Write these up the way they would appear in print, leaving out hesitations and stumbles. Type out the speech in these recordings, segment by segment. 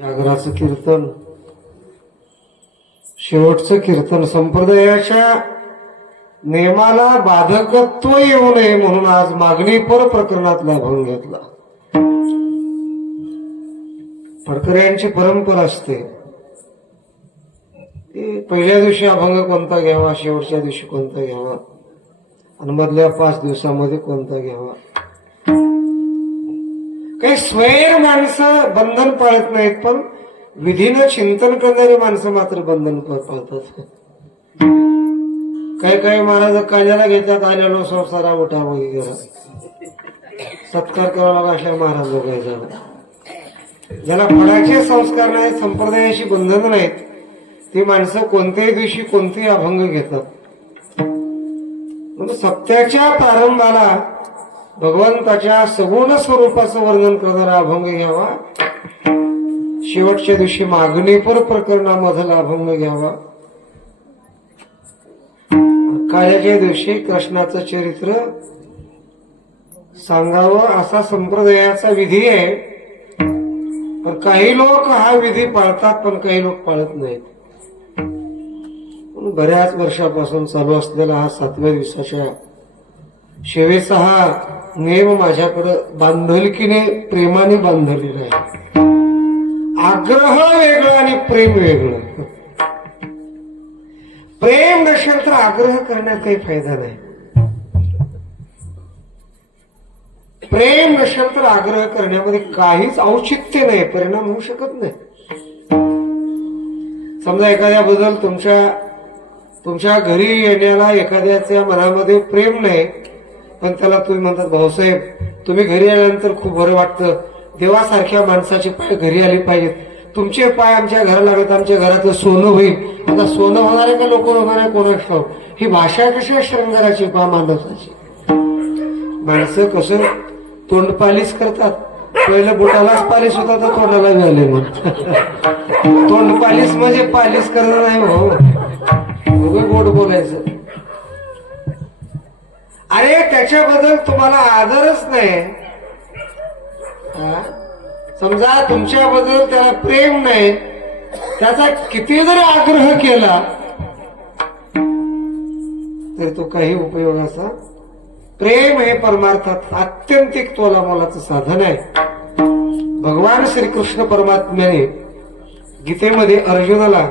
जागराचं कीर्तन, शेवटचं कीर्तन संप्रदायाच्या नियमाला बाधकत्व येऊ नये म्हणून आज मागणी पर प्रकरणातला अभंग घेतला. फडकऱ्यांची परंपरा असते की पहिल्या दिवशी अभंग कोणता घ्यावा, शेवटच्या दिवशी कोणता घ्यावा आणि मधल्या 5 दिवसामध्ये कोणता घ्यावा. काही स्वैर माणसं बंधन पाळत नाहीत, पण विधीनं चिंतन करणारी माणसं मात्र बंधन पाळतात. काही काही महाराज काल्याला घेतात, आलेलो संसारा उठा वगैरे सत्कार करावा अशा महाराज लोकांचा. ज्याला फळाचे संस्कार नाहीत, संप्रदायाशी बंधन नाहीत, ती माणसं कोणत्याही दिवशी कोणतेही अभंग घेतात. म्हणजे सत्याच्या प्रारंभाला भगवंताच्या सगुण स्वरूपाचं वर्णन करणारा अभंग घ्यावा, शेवटच्या दिवशी मागणीपर प्रकरणामधला अभंग घ्यावा, काळ्याच्या दिवशी कृष्णाचं चरित्र सांगावं असा संप्रदायाचा विधी आहे. पण काही लोक हा विधी पाळतात, पण काही लोक पाळत नाहीत. बऱ्याच वर्षापासून चालू असलेला हा 7व्या दिवसाच्या शेवेचा हा नियम माझ्याकडे बांधलकीने प्रेमाने बांधलेला आहे. आग्रह वेगळा आणि प्रेम वेगळं. प्रेम नसेल तर आग्रह करण्यात काही फायदा नाही. प्रेम नसेल तर आग्रह करण्यामध्ये काहीच औचित्य नाही, परिणाम होऊ शकत नाही. समजा एखाद्याबद्दल तुमच्या घरी येण्याला एखाद्याच्या मनामध्ये प्रेम नाही, पण त्याला तुम्ही म्हणतात, भाऊसाहेब तुम्ही घरी आल्यानंतर खूप बरं वाटतं, देवासारख्या माणसाचे पाय घरी आले पाहिजेत, तुमचे पाय आमच्या घराला लागत, आमच्या घरातलं सोनं होईल. आता सोनं होणार आहे का लोक होणार आहे कोणाच ठाऊक. ही भाषा कशी शृंगाराची पा मानसाची. माणसं कसं तोंड पालिश करतात, पहिलं बोटालाच पालिश होता तर तोंडाला झाले. मग तोंड पालिश म्हणजे पालिश करणं नाही हो, गोड बोलायचं. अरे त्याच्याबद्दल तुम्हाला आदरच नाही. समजा तुमच्याबद्दल त्याला प्रेम नाही, त्याचा किती जरी आग्रह केला तरी तो काही उपयोगाचा. प्रेम हे परमार्थात आत्यंतिक तोलामोलाचं साधन आहे. भगवान श्रीकृष्ण परमात्म्याने गीतेमध्ये अर्जुनाला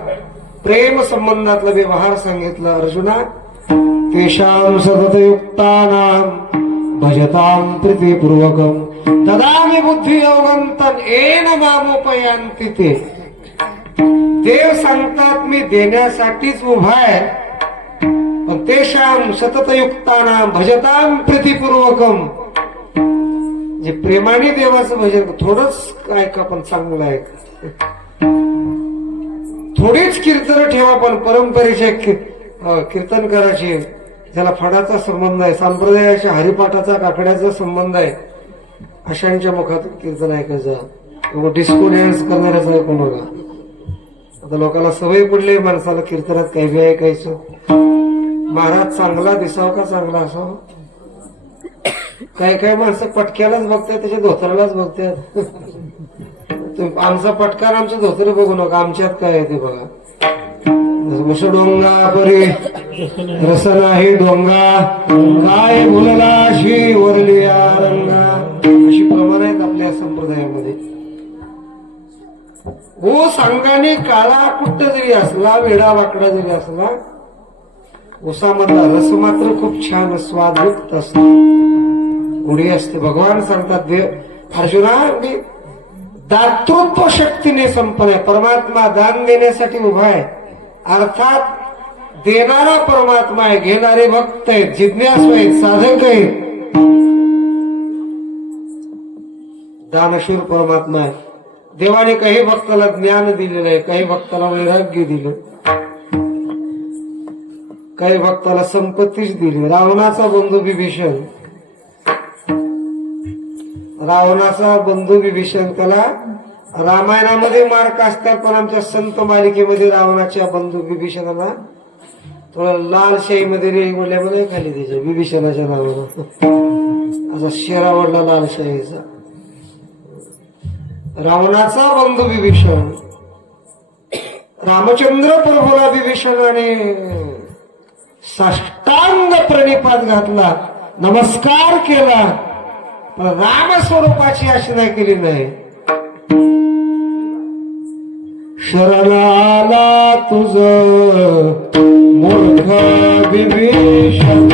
प्रेम संबंधातला व्यवहार सांगितला. अर्जुना तेषां सततयुक्तानां भजतां प्रीतिपूर्वकं ददामि बुद्धियोगं तदेन मामुपयांति ते. देव सांगतात मी देण्यासाठीच उभा आहे, पण तेषां सततयुक्तानां भजतां प्रीतिपूर्वकं, जे प्रेमाने देवाचं भजन. थोडंच ऐका पण चांगलं ऐका, थोडीच कीर्तन ठेवा पण परंपरेचे कीर्तन करायचे, ज्याला फडाचा संबंध आहे, संप्रदायाच्या हरिपाठाचा काकड्याचा संबंध आहे, अशांच्या मुखातून कीर्तन ऐकायचं. डिस्को डान्स करणाऱ्याच ऐकू नका. आता लोकांना सवय पडली माणसाला कीर्तनात काही बी ऐकायचं. महाराज चांगला दिसावा का चांगला असावा. काही काही माणसं पटक्यालाच बघतात, त्याच्या धोतरालाच बघतात. आमचा पटका आमचं धोतर बघू नका, आमच्यात काय आहे ते बघा. डोंगा परी रस नाही डोंगा, काय बोलला अशी वरली रंगा, अशी प्रमाण आहेत आपल्या संप्रदायामध्ये. ऊस अंगाने काळा कुट्ट जरी असला, वेडा वाकडा जरी असला, ऊसामधला रस मात्र खूप छान स्वादयुक्त असतो, गोडी असते. भगवान सांगतात देव अर्जुना मी दातृत्व शक्तीने संपन्न आहे. परमात्मा दान देण्यासाठी उभा आहे, अर्थात देणारा परमात्मा आहे, घेणारे भक्त आहेत, जिज्ञासू आहेत, साधक आहेत. दानशूर परमात्मा आहे. देवाने काही भक्ताला ज्ञान दिलेलं आहे, काही भक्ताला वैराग्य दिलं, काही भक्ताला संपत्तीच दिली. रावणाचा बंधू विभीषण त्याला रामायणामध्ये मार्क असतात, पण आमच्या संत मालिकेमध्ये रावणाच्या बंधू विभीषणाला थोडा लालशाहीमध्ये रे म्हणल्यामध्ये खाली त्याच्या विभीषणाच्या नावाला असा शेरावडला लालशाहीचा. रावणाचा बंधू विभीषण, रामचंद्र प्रभूला विभीषणाने साष्टांग प्रणिपात घातला, नमस्कार केला, पण राम स्वरूपाची याचना केली नाही. शरणाला तुझ मूर्ख विभीषण,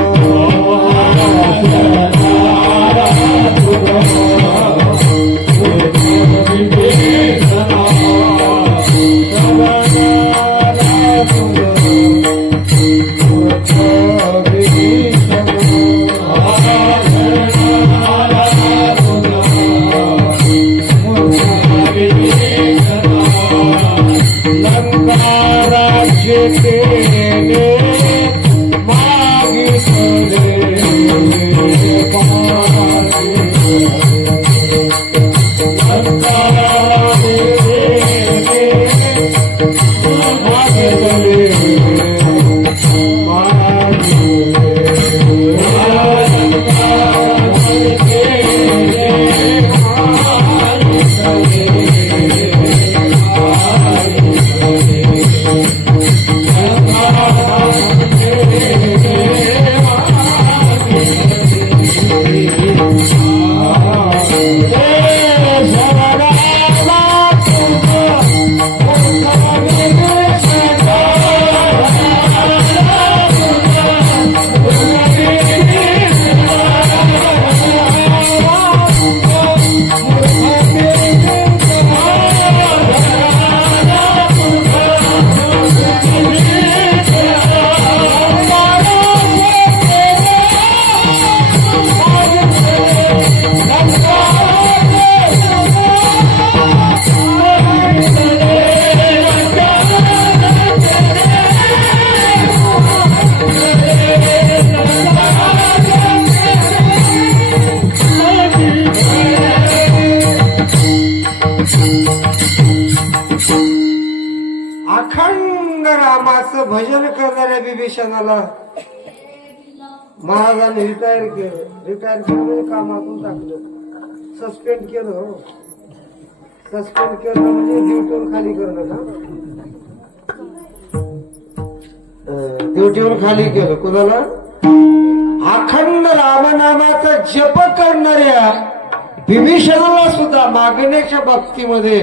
अखंड रामाचं भजन करणाऱ्या विभीषणाला महाराजांनी रिटायर केलं, कामातून टाकलं, सस्पेंड केलं. सस्पेंड केलं म्हणजे ड्युटीवर खाली करणं ना, ड्युटीवर खाली केलं. कुणाला? अखंड रामनामाचा जप करणाऱ्या विभीषणाला सुद्धा मागण्याच्या बाबतीमध्ये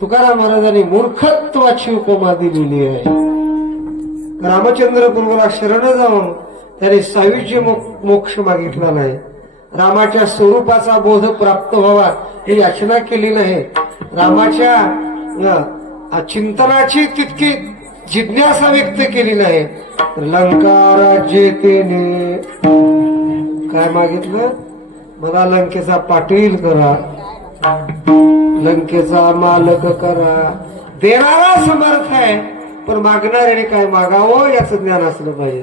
तुकाराम महाराजांनी मूर्खत्वाची उपमा दिलेली आहे. रामचंद्र प्रभूला शरण जाऊन त्याने सायुज्य मोक्ष मागितला नाही, रामाच्या स्वरूपाचा बोध प्राप्त व्हावा ही याचना केली नाही, रामाच्या चिंतनाची तितकी जिज्ञासा व्यक्त केली नाही. लंका राज्यतेने काय मागितलं? मला लंकेचा पाटील करा, लंकेचा मालक करा. देणारा समर्थ आहे, पण मागणाऱ्याने काय मागावं याचं ज्ञान असलं पाहिजे.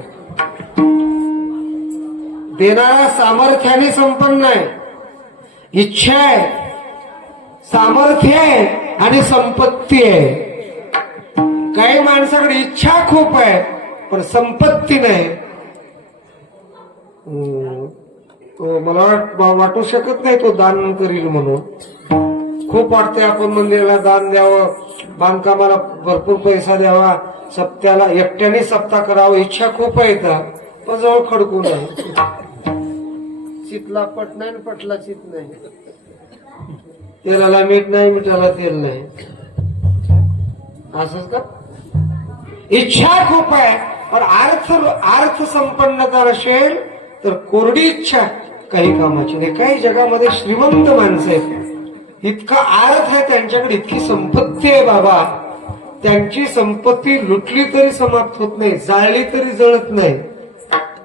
देणारा सामर्थ्याने संपन्न आहे, इच्छा आहे, सामर्थ्य आहे आणि संपत्ती आहे. काही माणसाकडे इच्छा खूप आहे पण संपत्ती नाही. मला वाटू शकत नाही तो दान करील म्हणून. खूप वाटते आपण मंदिराला दान द्यावं, बांधकामाला भरपूर पैसा द्यावा, सप्त्याला एकट्याने सप्ताह करावं, इच्छा खूप आहे का, पण जवळ खडकून आहे. चितला पट नाही, पटला चित नाही, तेलाला मीठ नाही, मिठाला तेल नाही. असंच का? इच्छा खूप आहे पण अर्थ संपन्नता नसेल तर कोरडी इच्छा काही कामाची नाही. काही जगामध्ये श्रीमंत माणसं आहेत, इतका अर्थ आहे त्यांच्याकडे, इतकी संपत्ती आहे बाबा, त्यांची संपत्ती लुटली तरी समाप्त होत नाही, जाळली तरी जळत नाही.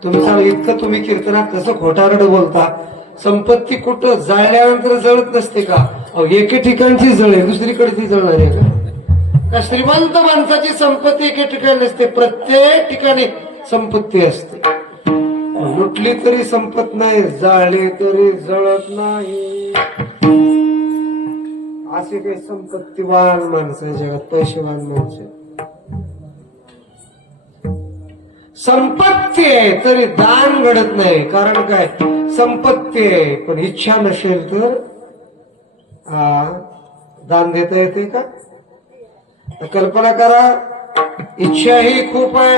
तुम्ही सांगा इतकं तुम्ही कीर्तनात कसं खोटारड बोलता? संपत्ती कुठं जाळल्यानंतर जळत नसते का? एके ठिकाणची जळे दुसरीकडे ती जळणार आहे का? श्रीमंत माणसाची संपत्ती एके ठिकाणी नसते, प्रत्येक ठिकाणी संपत्ती असते. लुटली तरी संपत नाही, जाळली तरी जळत नाही. असे काही संपत्तीवान माणसं जगात, पैसेवान माणसं. संपत्ती आहे तरी दान घडत नाही. कारण काय? संपत्ती आहे पण इच्छा नसेल तर दान देता येते का? कल्पना करा, इच्छाही खूप आहे,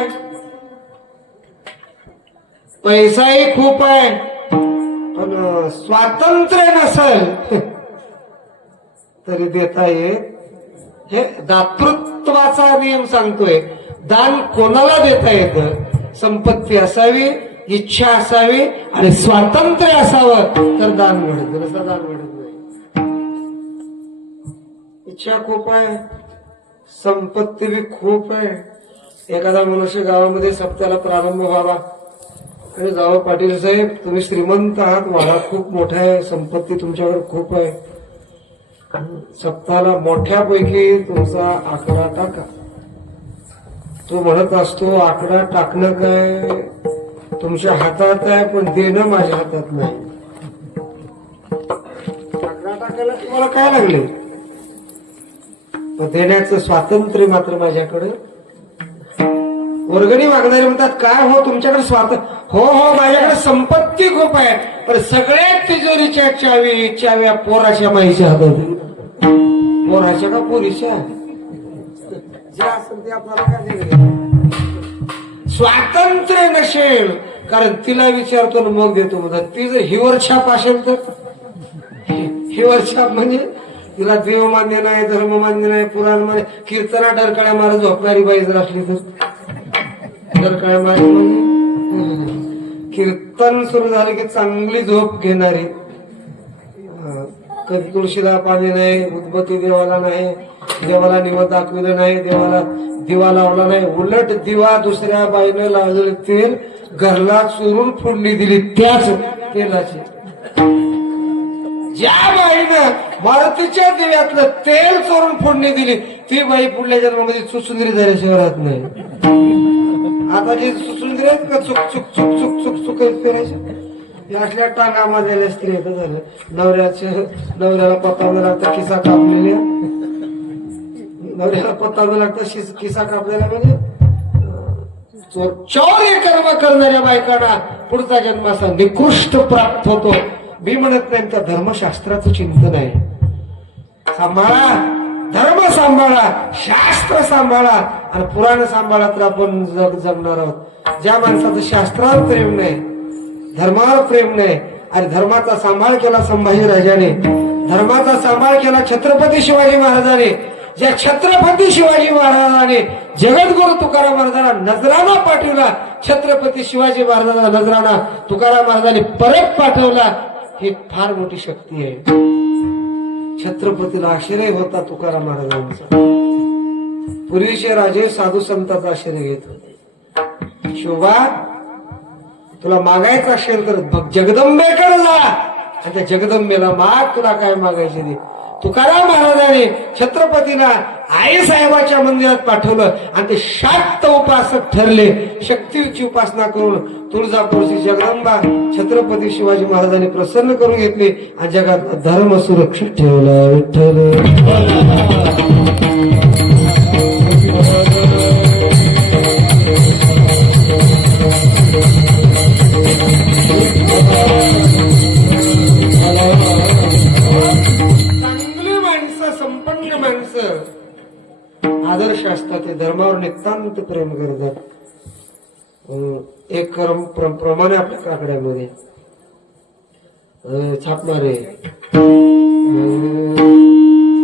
पैसाही खूप आहे, पण स्वातंत्र्य नसेल तरी देता येत. हे दातृत्वाचा नियम सांगतोय. दान कोणाला देता येतं? संपत्ती असावी, इच्छा असावी आणि स्वातंत्र्य असावं तर दान घडत. नसता दान घडत नाही. इच्छा खूप आहे, संपत्ती बी खूप आहे. एखादा मनुष्य गावामध्ये सप्त्याला प्रारंभ व्हावा आणि जावं, पाटील साहेब तुम्ही श्रीमंत आहात, वाडा खूप मोठा आहे, संपत्ती तुमच्याकडे खूप आहे, सप्ताहाला मोठ्यापैकी तुमचा आकडा टाका. तो म्हणत असतो आकडा टाकणं काय तुमच्या हातात आहे, पण देणं माझ्या हातात नाही. आकडा टाकायला तुम्हाला काय लागले, पण देण्याचं स्वातंत्र्य मात्र माझ्याकडे. वर्गणी मागणारे म्हणतात काय हो तुमच्याकडे स्वातंत्र्य? हो हो माझ्याकडे संपत्ती खूप आहे, पण सगळ्यात तिजोरीच्या चाव्या पोराच्या माईच्या हातात. पोराच्या का पोरीच्या? ज्या असेल ते आपल्याला काय दिलं. स्वातंत्र्य नसेल, कारण तिला विचारतो मग देतो म्हणतात. ती जर हिवर छाप असेल तर, हिवर छाप म्हणजे तिला देव मान्य नाही, धर्म मान्य नाही, पुराण मान्य, कीर्तना डरकाळ्या मारा झोपणारी बाई जर असली तर, डरकाळ्या मारी म्हणजे कीर्तन सुरू झाले की चांगली झोप घेणारी. कधी तुळशीला पाणी नाही, उदबत्ती देवाला नाही, देवाला निवड दाखविलं नाही, देवाला दिवा लावला नाही, उलट दिवा दुसऱ्या बाईनं लावलेलं तेल घरला चोरून फोडणी दिली त्याच तेलाची. ज्या बाईनं मारुतीच्या दिव्यातलं तेल चोरून फोडणी दिली ती बाई पुढल्या जन्मामध्ये सुसुंदरी झाल्याशिवाय राहत नाही. आता जे सुसुंदरी आहेत का चुक चुक चुक चुक चुक चुक फिरायचे असल्या टांगा माझ्या स्त्री येतं झालं. नवऱ्याला पतावलं लागतं खिसा कापलेल्या, नवऱ्याला पतावलं लागतं खिसा कापलेला म्हणजे चौर्य कर्म करणाऱ्या बायकांना पुढचा जन्म असा निकृष्ट प्राप्त होतो. मी म्हणत नाही त्या धर्मशास्त्राचं चिंतन आहे. सांभाळा, धर्म सांभाळा, शास्त्र सांभाळा आणि पुराण सांभाळा तर आपण जगणार आहोत. ज्या माणसाचं शास्त्रावर प्रेम नाही, धर्मावर प्रेम नाही आणि धर्माचा सांभाळ केला संभाजीराजाने, धर्माचा सांभाळ केला छत्रपती शिवाजी महाराजांनी, ज्या छत्रपती शिवाजी महाराजांनी जगद्गुरु तुकाराम महाराजांना नजराणा पाठवला, छत्रपती शिवाजी महाराजांना नजराणा तुकाराम महाराजांनी परत पाठवला, ही फार मोठी शक्ती आहे. छत्रपतीला आश्रय होता तुकाराम महाराजांचा. पूर्वीचे राजे साधू संतांचा आश्रय घेत होते. शोभा तुला मागायचं असेल तर बघ जगदंबेकडे जा आणि त्या जगदंबेला माग, तुला काय मागायचे दे. तुकाराम महाराजांनी छत्रपतीला आई साहेबाच्या मंदिरात पाठवलं आणि ते शाक्त उपासक ठरले. शक्तीची उपासना करून तुळजापूरची जगदंबा छत्रपती शिवाजी महाराजांनी प्रसन्न करून घेतली आणि जगात धर्म सुरक्षित ठेवला. विठ्ठल आदर्श असतात, ते धर्मावर नितांत प्रेम करतात. एक प्रमाणे आपल्या काकड्यामध्ये छापणारे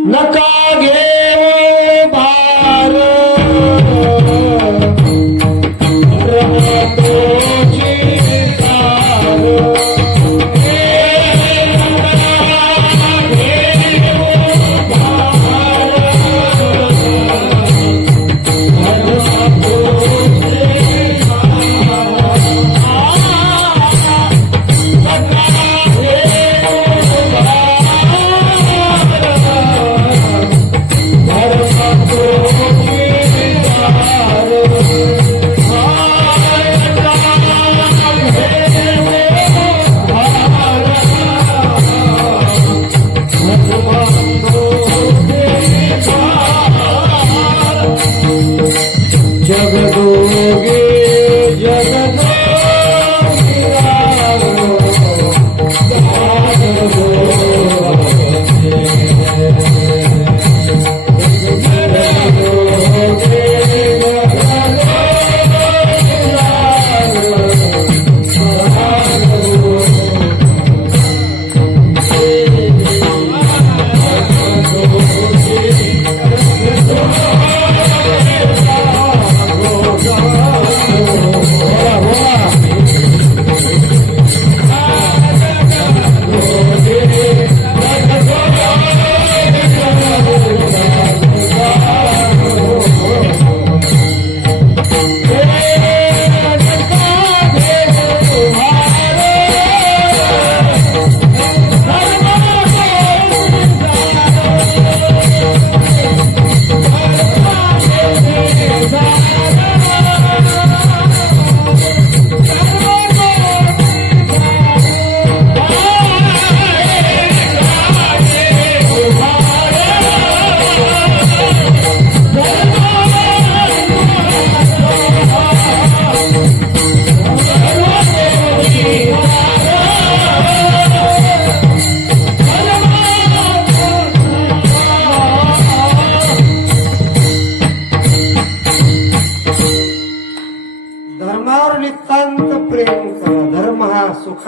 नका घेऊ भार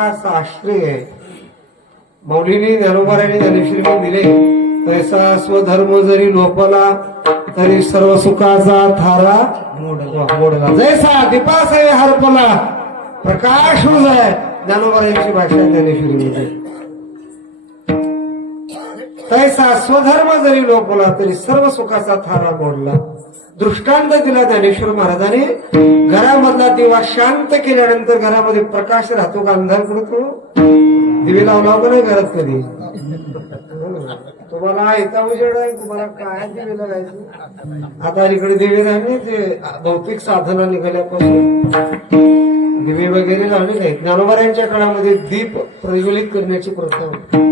खास आश्रय आहे. मौलीनी ज्ञानोबारांनी ज्ञानेश्वरी दिले, तैसा स्वधर्म जरी लोपला तरी सर्व सुखाचा थारा मोडला. जैसा दीपासावे हरपला प्रकाश आहे. ज्ञानोबारांची भाषा ज्ञानेश्वरीमध्ये. तैसा स्वधर्म जरी लोपला तरी सर्व सुखाचा थारा मोडला. दृष्टांत दिला ज्ञानेश्वर महाराजांनी. घरामधला दिवा शांत केल्यानंतर घरामध्ये प्रकाश राहतो का अंधार पडतो? दिवे लावला का नाही घरात कधी? तुम्हाला येता उजेड आहे, तुम्हाला काय दिवे लागायचे? आता इकडे दिवे नाही, ते भौतिक साधना निघाल्यापासून दिवे वगैरे लावले नाहीत. ज्ञानोबारांच्या काळामध्ये दीप प्रज्वलित करण्याची प्रथा होती.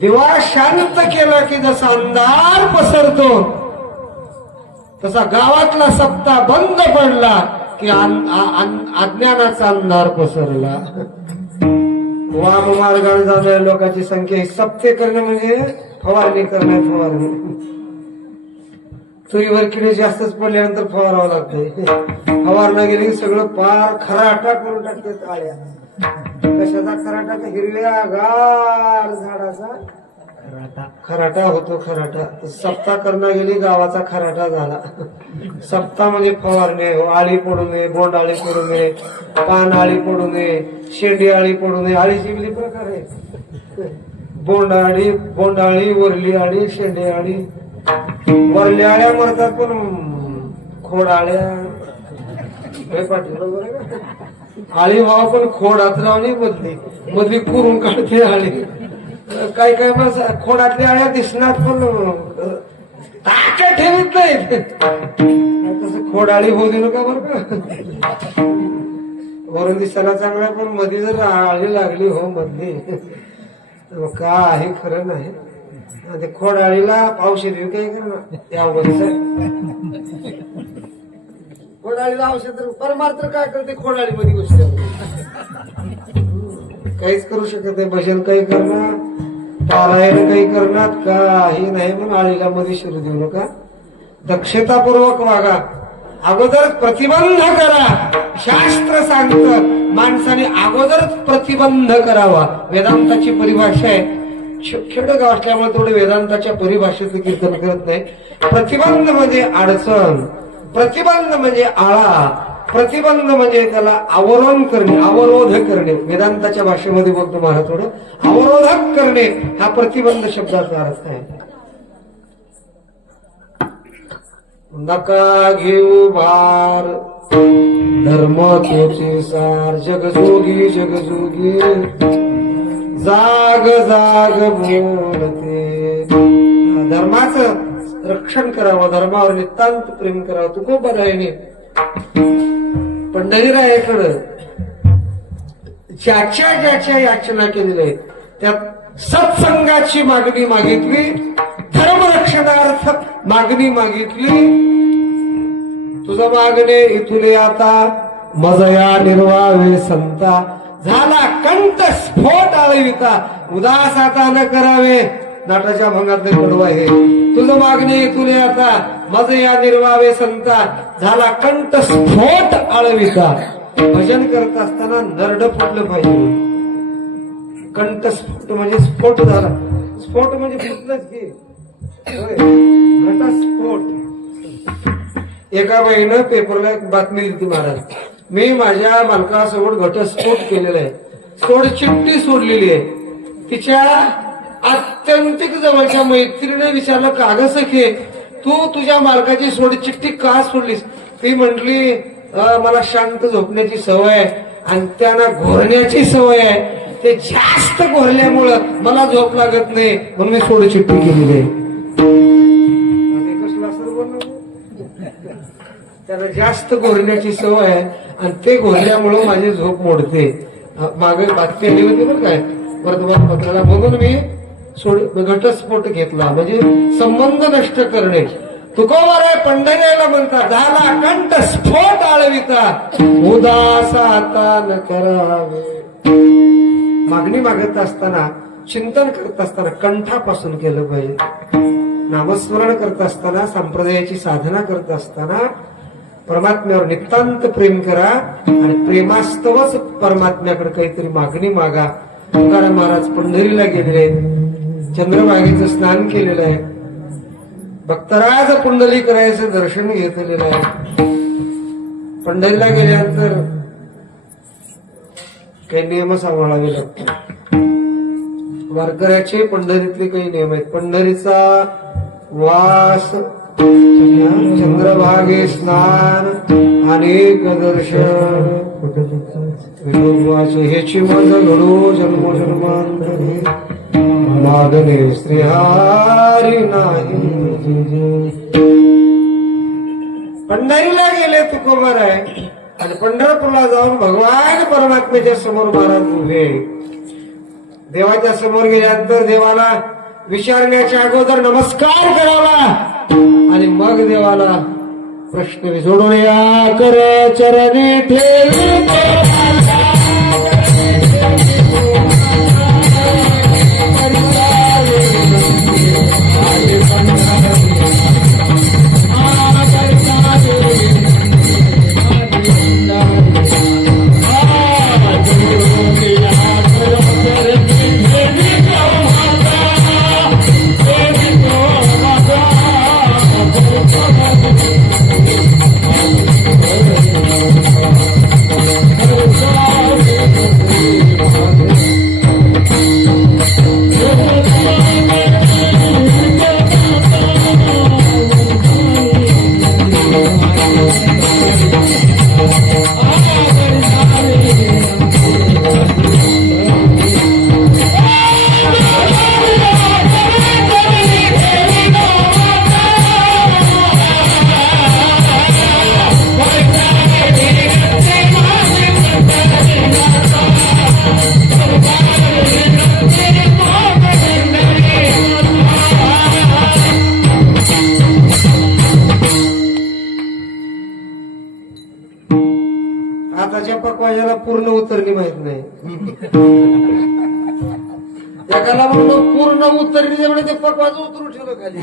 दिवा शांत केला की जसा अंधार पसरतो तसा गावातला सप्ता बंद पडला की अज्ञानाचा अंधार पसरला. वाम मार्गाने जाणाऱ्या लोकांची संख्या ही सप्ते करणं म्हणजे फवारणी करणं. फवारणी तुरीवर किडे जास्तच पडल्यानंतर फवारावं लागते. फवारणं गेली की सगळं पार खराटा करून टाकते. आळ्या कशाचा खराटा? हिरव्या गार झाडाचा खराटा होतो. खराटा सप्ता करणं गेली गावाचा खराटा झाला. सप्ता म्हणजे फवारणी. आळी पडू नये, बोंड आळी पडू नये, पान आळी पडू नये, शेंडी आळी पडू नये. आळीची किती प्रकार आहे? बोंड आळी, वरली आळी, शेंडी आळी. वरल्या आळ्या मरतात पण खोड आळ्या पाठी बरोबर आहे का? आळी व्हावं पण खोड हातरावणी मधली कुरून काढते आळी. काय काय मग खोडातल्या आळ्या दिसणार पण ताक्या ठेवीत नाहीत. तसं खोडाळी होऊ देऊ नका बरं का. वरून दिसायला चांगला पण मध्ये जर आळी लागली हो मधली तर काही खरं नाही. ते खोडाळीला औषध काय करणार? त्या खोडाळीला औषध परमार्थ काय करते? खोडाळी मध्ये गोष्ट काहीच करू शकत नाही. भजन काही करणार, पारायण काही करणार, काही नाही. म्हणून आळीला मध्ये शिरू देऊ नका. दक्षतापूर्वक वागा. अगोदर प्रतिबंध करा. शास्त्र सांगतं माणसाने अगोदरच प्रतिबंध करावा. वेदांताची परिभाषा आहे. खेडगाव असल्यामुळे थोडे वेदांताच्या परिभाषेचं कीर्तन करत नाही. प्रतिबंध म्हणजे अडचण, प्रतिबंध म्हणजे आळा, प्रतिबंध म्हणजे त्याला अवरोध करणे, अवरोध करणे. वेदांताच्या भाषेमध्ये बोलतो महाराज थोडं. अवरोधक करणे हा प्रतिबंध शब्दाचा अर्थ आहे. नका घेऊ भार धर्म तोचे सार. जगजोगी जगजोगी जाग जाग बोलते. धर्माचं रक्षण करावं, धर्मावर नितांत प्रेम करावं. तुकोबारायने पंढरीरायाकडं ज्याच्या ज्याच्या याचना केलेल्या आहेत त्यात सत्संगाची मागणी मागितली, धर्मरक्षणार्थ मागणी मागितली. तुझं मागणे इथुले आता मजया निर्वावे संता. झाला कंठस्फोट आळविता. उदास आता न करावे. नाटाच्या भंगात पडवा हे. तुझं मागणी तुले आता मज या निर्वावे संता. झाला कंठस्फोट आळविता. भजन करत असताना नरड फुटलं पाहिजे. कंठस्फोट म्हणजे स्फोट झाला. स्फोट म्हणजे फुटलंच की घटस्फोट. एका बाईनं पेपरला एक बातमी दिली महाराज, मी माझ्या मालकासोबत घटस्फोट केलेला आहे. सोड चिठ्ठी सोडलेली आहे. तिच्या आत्यंतिक जवळच्या मैत्रीने विचारलं, का ग सखे तू तुझ्या मालकाची सोड चिठ्ठी का सोडलीस? ती म्हटली, मला शांत झोपण्याची सवय आहे आणि त्यांना घोरण्याची सवय आहे. ते जास्त घोरल्यामुळं मला झोप लागत नाही म्हणून मी सोड चिठ्ठी केलेली आहे. कसला सर्व त्याला जास्त घोरण्याची सवय आहे आणि ते घोरल्यामुळं माझी झोप मोडते. मागे बातमी आली होती बरं काय वर्तमानपत्राला, म्हणून मी घटस्फोट घेतला. म्हणजे संबंध नष्ट करणे. तुकोबाराय पंढरीला म्हणतात, झाला कंठस्फोट आळविता उदासा आता न करावे. मागणी मागत असताना, चिंतन करत असताना कंठापासून केलं पाहिजे. नामस्मरण करत असताना, संप्रदायाची साधना करत असताना परमात्म्यावर नितांत प्रेम करा आणि प्रेमास्तवच परमात्म्याकडे काहीतरी मागणी मागा. तुकाराम महाराज पंढरीला गेलेले, चंद्रभागेचं स्नान केलेलं आहे, भक्तराज पुंडलीकाचं दर्शन घेतलेलं आहे. पंढरीला गेल्यानंतर काही नियम सांभाळावे लागतात. वारकऱ्याचे पंढरीतले काही नियम आहेत. पंढरीचा वास, चंद्रभागे स्नान, अनेक दर्शन, विठोबाचे हेची मज घडो जन्मोजन्मांतरी, मागणे श्रीहारी नाही. पंढरीला गेले तुकोबर आहे आणि पंढरपूरला जाऊन भगवान परमात्म्याच्या समोर महाराज उभे. देवाच्या समोर गेल्यानंतर देवाला विचारण्याच्या अगोदर नमस्कार करावा आणि मग देवाला प्रश्न विसोडून या कर चरणी ठेवी. आताच्या पकवाजाला पूर्ण उतरणी माहित नाही. एकाला म्हणलो पूर्ण उतरणी त्यामुळे ते पकवाज उतरून ठेवलं खाली.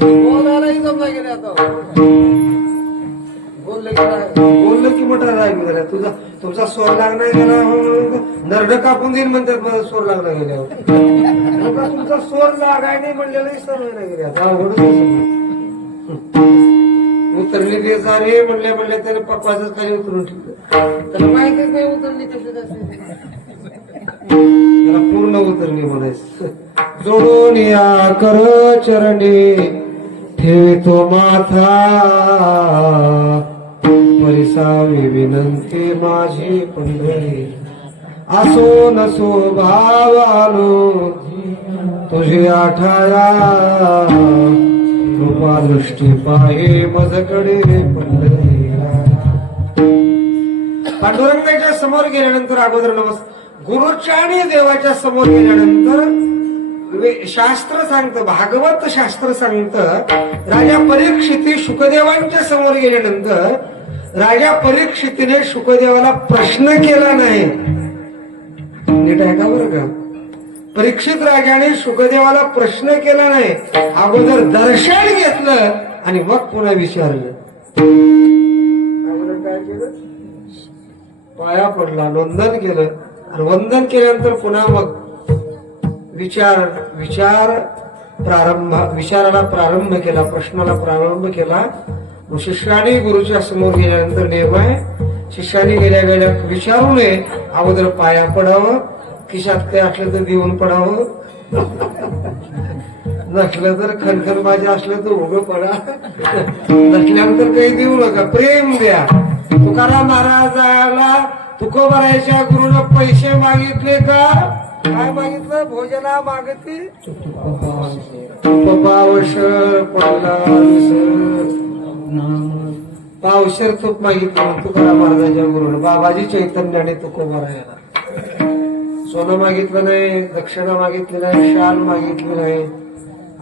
बोलायलाही जमला गेले. आता बोललं की मोठा राग गेला. तुमचा स्वर लागणार गेला, नरड कापून देईन म्हणतात. माझा स्वर लागला गेल्यावर तुमचा स्वर लागाय नाही म्हणलेलाही सर नाही गेले. आता उतरणी दे जा रे म्हणल्या त्याने पकवाजच खाली उतरून ठेवलं. त्याला माहितीच नाही उतरणी कशी असते. त्याला पूर्ण उतरणी म्हणायचं. जोडून या कर चरणी ठेवितो माथा, परिसावी विनंती माझी पंढरी. असो नसो भाव आलो तुझी आठाया, कृपा दृष्टी पाहे मजकडे पंढरीला. पांडुरंगाच्या समोर गेल्यानंतर अगोदर नमस्कार. गुरुच्या आणि देवाच्या समोर गेल्यानंतर शास्त्र सांगतं, भागवत शास्त्र सांगतं, राजा परीक्षिती शुकदेवांच्या समोर गेल्यानंतर राजा परीक्षितीने शुकदेवाला प्रश्न केला नाही. नीट ऐका बरं का. परीक्षित राजाने शुकदेवाला प्रश्न केला नाही, अगोदर दर्शन घेतलं आणि मग पुन्हा विचारलं. अगोदर काय केलं? पाया पडला, वंदन केलं आणि वंदन केल्यानंतर पुन्हा मग विचाराला प्रारंभ केला, प्रश्नाला प्रारंभ केला. शिष्याने गुरुच्या समोर गेल्यानंतर नियम आहे, शिष्याने गेल्या विचारू नये, अगोदर पाया पडावं, खिशात काही असलं तर देऊन पडावं, नसलं तर खनखनबाजी असलं तर उभं पडा, नसल्यानंतर काही देऊ नका, प्रेम द्या. तुकाराम महाराजाला तुकोबरायच्या गुरुनं पैसे मागितले का? काय मागितलं? भोजना मागती पावशर पडला पावशर तूप मागितलं तुकाराम महाराजांच्या गुरुनं. बाबाजी चैतन्याने तुकोबरायला सोनं मागितलं नाही, दक्षिणा मागितली नाही, शाल मागितली नाही,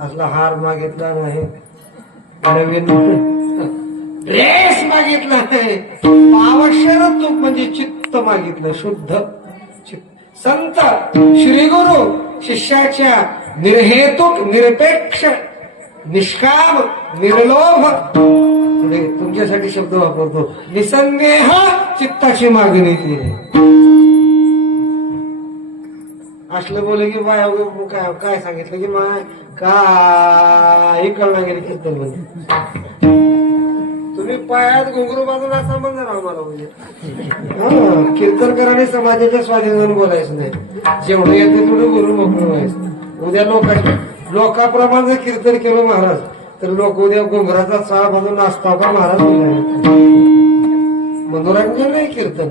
असला हार मागितला नाही, नवीन ड्रेस मागितला नाही, पावशर तूप म्हणजे चित्त मागितलं, शुद्ध चित्त. संत श्री गुरु शिष्याच्या निर्हेतुक निरपेक्ष निष्काम निर्लोभ पुढे तुमच्यासाठी शब्द वापरतो, निसंदेह चित्ताची मागणी केली. असलं बोले की बाय काय सांगितलं की माय काय कळणार गेले कीर्तन मध्ये. तुम्ही पायात घुंगरू बाजूला असा म्हणणार आम्हाला म्हणजे कीर्तनकरांनी समाजाच्या स्वाधीन बोलायचं नाही. जेवढं येते तेवढं गुरु मोकळं व्हायचं. उद्या लोकांप्रमाणे जर कीर्तन केलं महाराज तर लोक उद्या घुंगराचा चाळ बाजून नाचताव का महाराज. मनोरंजन नाही कीर्तन.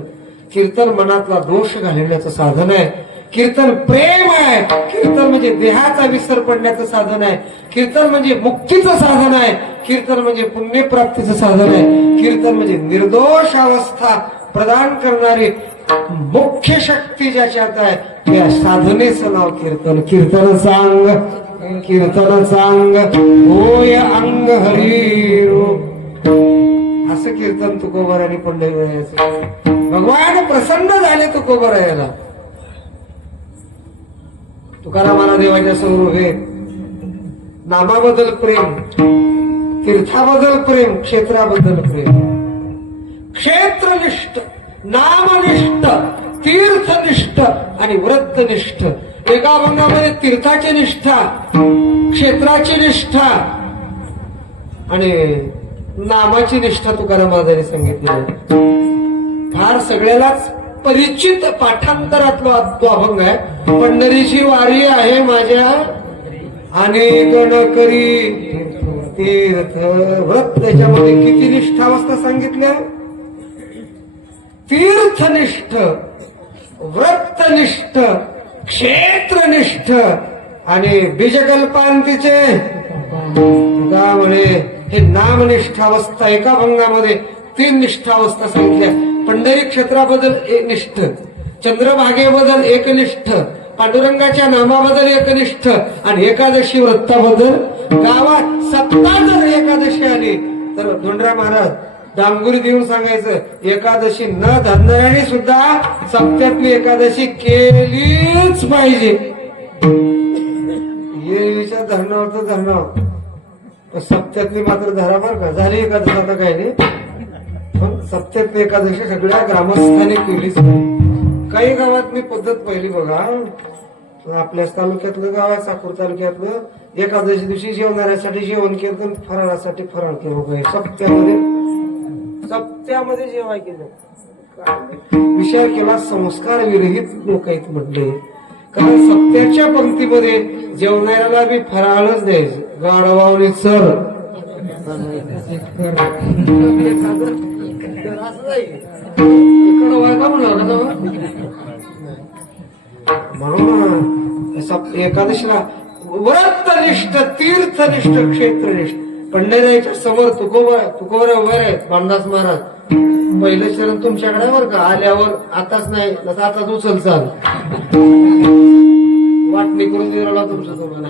कीर्तन मनातला दोष घालवण्याचं साधन आहे. कीर्तन प्रेम आहे. कीर्तन म्हणजे देहाचा विसर पडण्याचं साधन आहे. कीर्तन म्हणजे मुक्तीचं साधन आहे. कीर्तन म्हणजे पुण्यप्राप्तीचं साधन आहे. कीर्तन म्हणजे निर्दोष अवस्था प्रदान करणारी मुख्य शक्ती ज्याच्यात आहे त्या साधनेचं नाव कीर्तन. कीर्तन सांग कीर्तन सांग होय अंग हरी रूप. असं कीर्तन तुकोबारांनी पंढरीचं. भगवान प्रसन्न झाले तुकोबारायाला. तुकारामाला देवाच्या समोर उभे. नामाबद्दल प्रेम, तीर्थाबद्दल प्रेम, क्षेत्राबद्दल प्रेम. क्षेत्रनिष्ठ, नामनिष्ठ, तीर्थनिष्ठ आणि व्रतनिष्ठ. एका अभंगामध्ये तीर्थाची निष्ठा, क्षेत्राची निष्ठा आणि नामाची निष्ठा तुकाराम महाराजांनी सांगितली. फार सगळ्यालाच परिचित पाठांतरातला तो अभंग आहे. पंढरीची वारी आहे माझ्या अनेक न करी तीर्थ व्रत. त्याच्यामध्ये किती निष्ठावस्था सांगितल्या? तीर्थनिष्ठ, व्रतनिष्ठ, क्षेत्रनिष्ठ आणि बीजकल्पांतीचे म्हणे हे नामनिष्ठावस्था. एका भंगामध्ये 3 निष्ठावस्था सांगितल्या. पंढरी क्षेत्राबद्दल निष्ठ, चंद्रभागेबद्दल एकनिष्ठ, पांडुरंगाच्या नामाबद्दल एकनिष्ठ आणि एकादशी व्रताबद्दल. गावात सप्ताह जर एकादशी आली तर धोंडराव महाराज डांगुरी देऊन सांगायचं एकादशी न धरणाऱ्याने सुद्धा सप्त्यातली एकादशी केलीच पाहिजे. येच्या धरणावर तर धरणावर, सप्त्यातली मात्र धरा बरं का. झाली एकादशी आता काय नाही, पण सप्त्यातली एकादशी सगळ्या ग्रामस्थांनी केलीच पाहिजे. काही गावात मी पद्धत पहिली बघा. आपल्याच तालुक्यातलं गाव आहे, साकूर तालुक्यातलं. एकादशी दिवशी जेवणाऱ्यासाठी जेवण केलं, फराळासाठी फराळ केलं. सप्त्यामध्ये जेवाय केलं. विचार केला संस्कार विरहित लोक आहेत म्हटले. कारण सप्त्याच्या पंक्तीमध्ये जेवणाऱ्याला बी फराळच द्यायचं. गाडवावली सर म्हणून एकादशीला व्रतनिष्ठ, तीर्थनिष्ठ, क्षेत्रनिष्ठ. पंढरीच्या समोर तुकोबर उभे आहेत पांडदास महाराज. पहिलं चरण तुमच्याकडे बरं का. आल्यावर आताच नाही, आताच उचल चाल वाटणी करून दिला तुमचं तुम्हाला.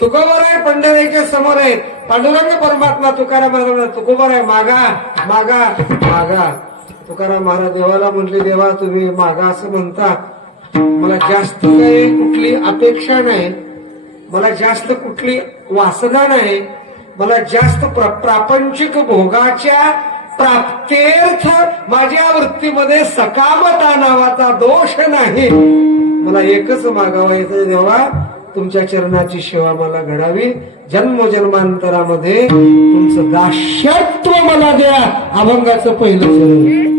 तुकोबर आहे पंढरीच्या समोर आहे. पांडुरंग परमात्मा तुकाराम महाराज तुकोबर आहे. मागा मागा मागा. तुकाराम महाराज देवाला म्हटले, देवा तुम्ही मागा असं म्हणता, मला जास्त काही कुठली अपेक्षा नाही, मला जास्त कुठली वासना नाही, मला जास्त प्रापंचिक भोगाच्या प्राप्त्यर्थ माझ्या वृत्तीमध्ये सकामता नावाचा दोष नाही. मला एकच मागावं येतं, देवा तुमच्या चरणाची सेवा मला घडावी. जन्मजन्मांतरामध्ये तुमचं दास्यत्व मला द्या. अभंगाचं पहिलं चरण.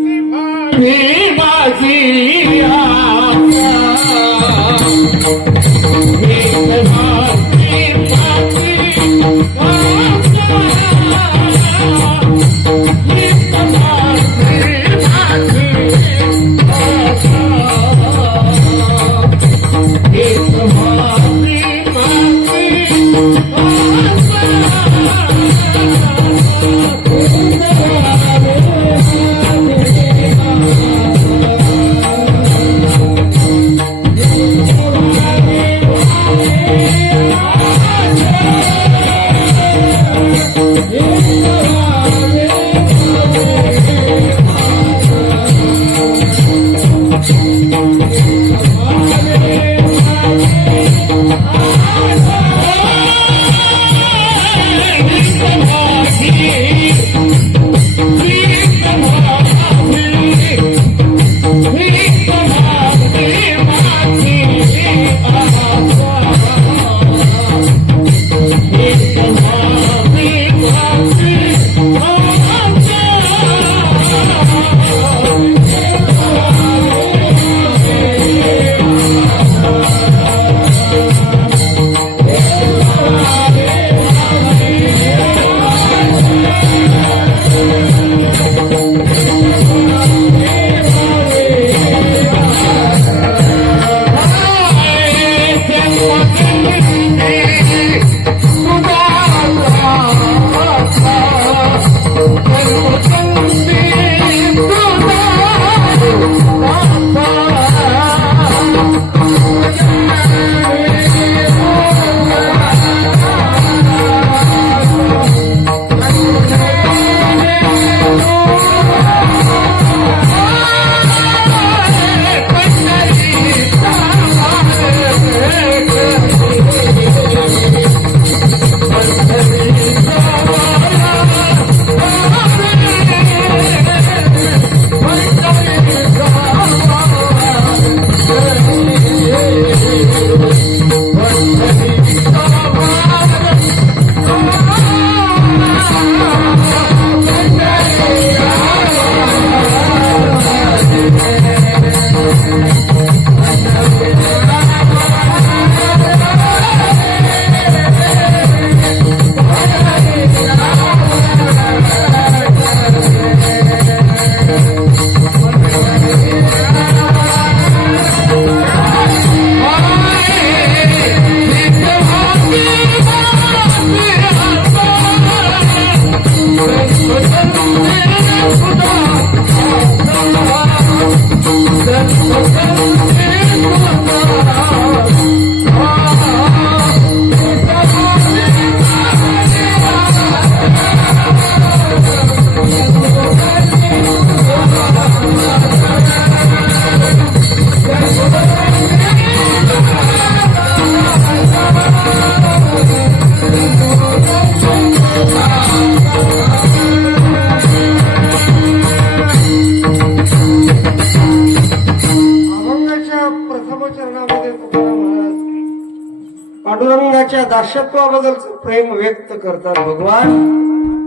दासत्वाबद्दलचं प्रेम व्यक्त करतात. भगवान,